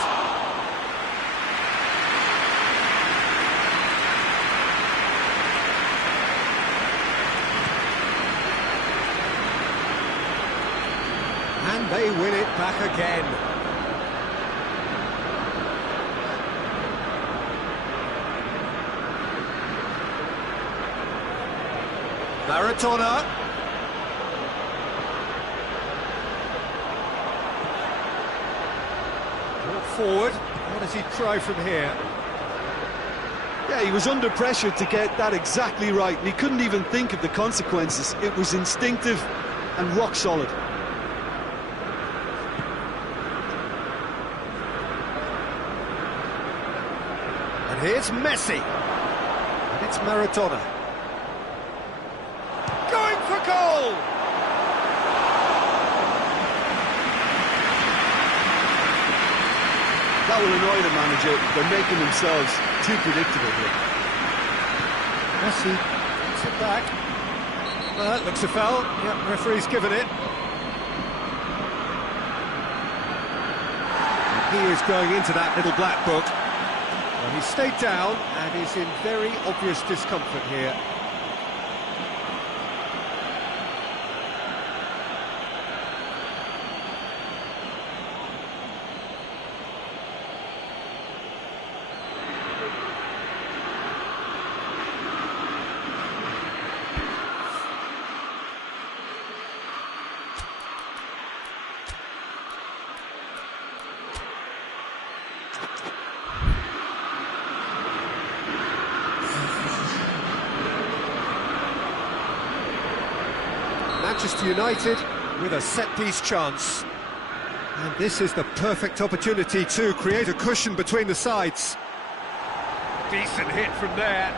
And they win it back again. Maradona. Brought forward. What does he try from here? Yeah, he was under pressure to get that exactly right, and he couldn't even think of the consequences. It was instinctive and rock solid. Here's Messi, and it's Maradona. Going for goal! That will annoy the manager. They're making themselves too predictable here. Messi gets it back. Well, that looks a foul. Yep, referee's given it. And he is going into that little black book. Well, he stayed down and is in very obvious discomfort here. Manchester United with a set-piece chance. And this is the perfect opportunity to create a cushion between the sides. Decent hit from there.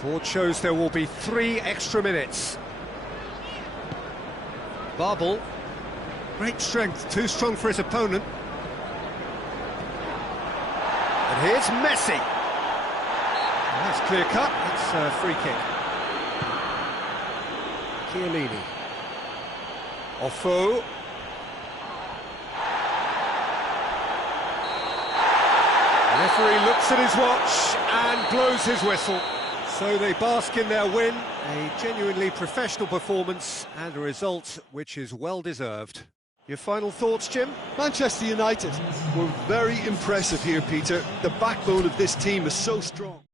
Board shows there will be 3 extra minutes. Barbel, great strength, too strong for his opponent. And here's Messi. And that's clear cut, it's a free kick. Chiellini. Ofo. The referee looks at his watch and blows his whistle. So they bask in their win, a genuinely professional performance and a result which is well deserved. Your final thoughts, Jim? Manchester United were very impressive here, Peter. The backbone of this team is so strong.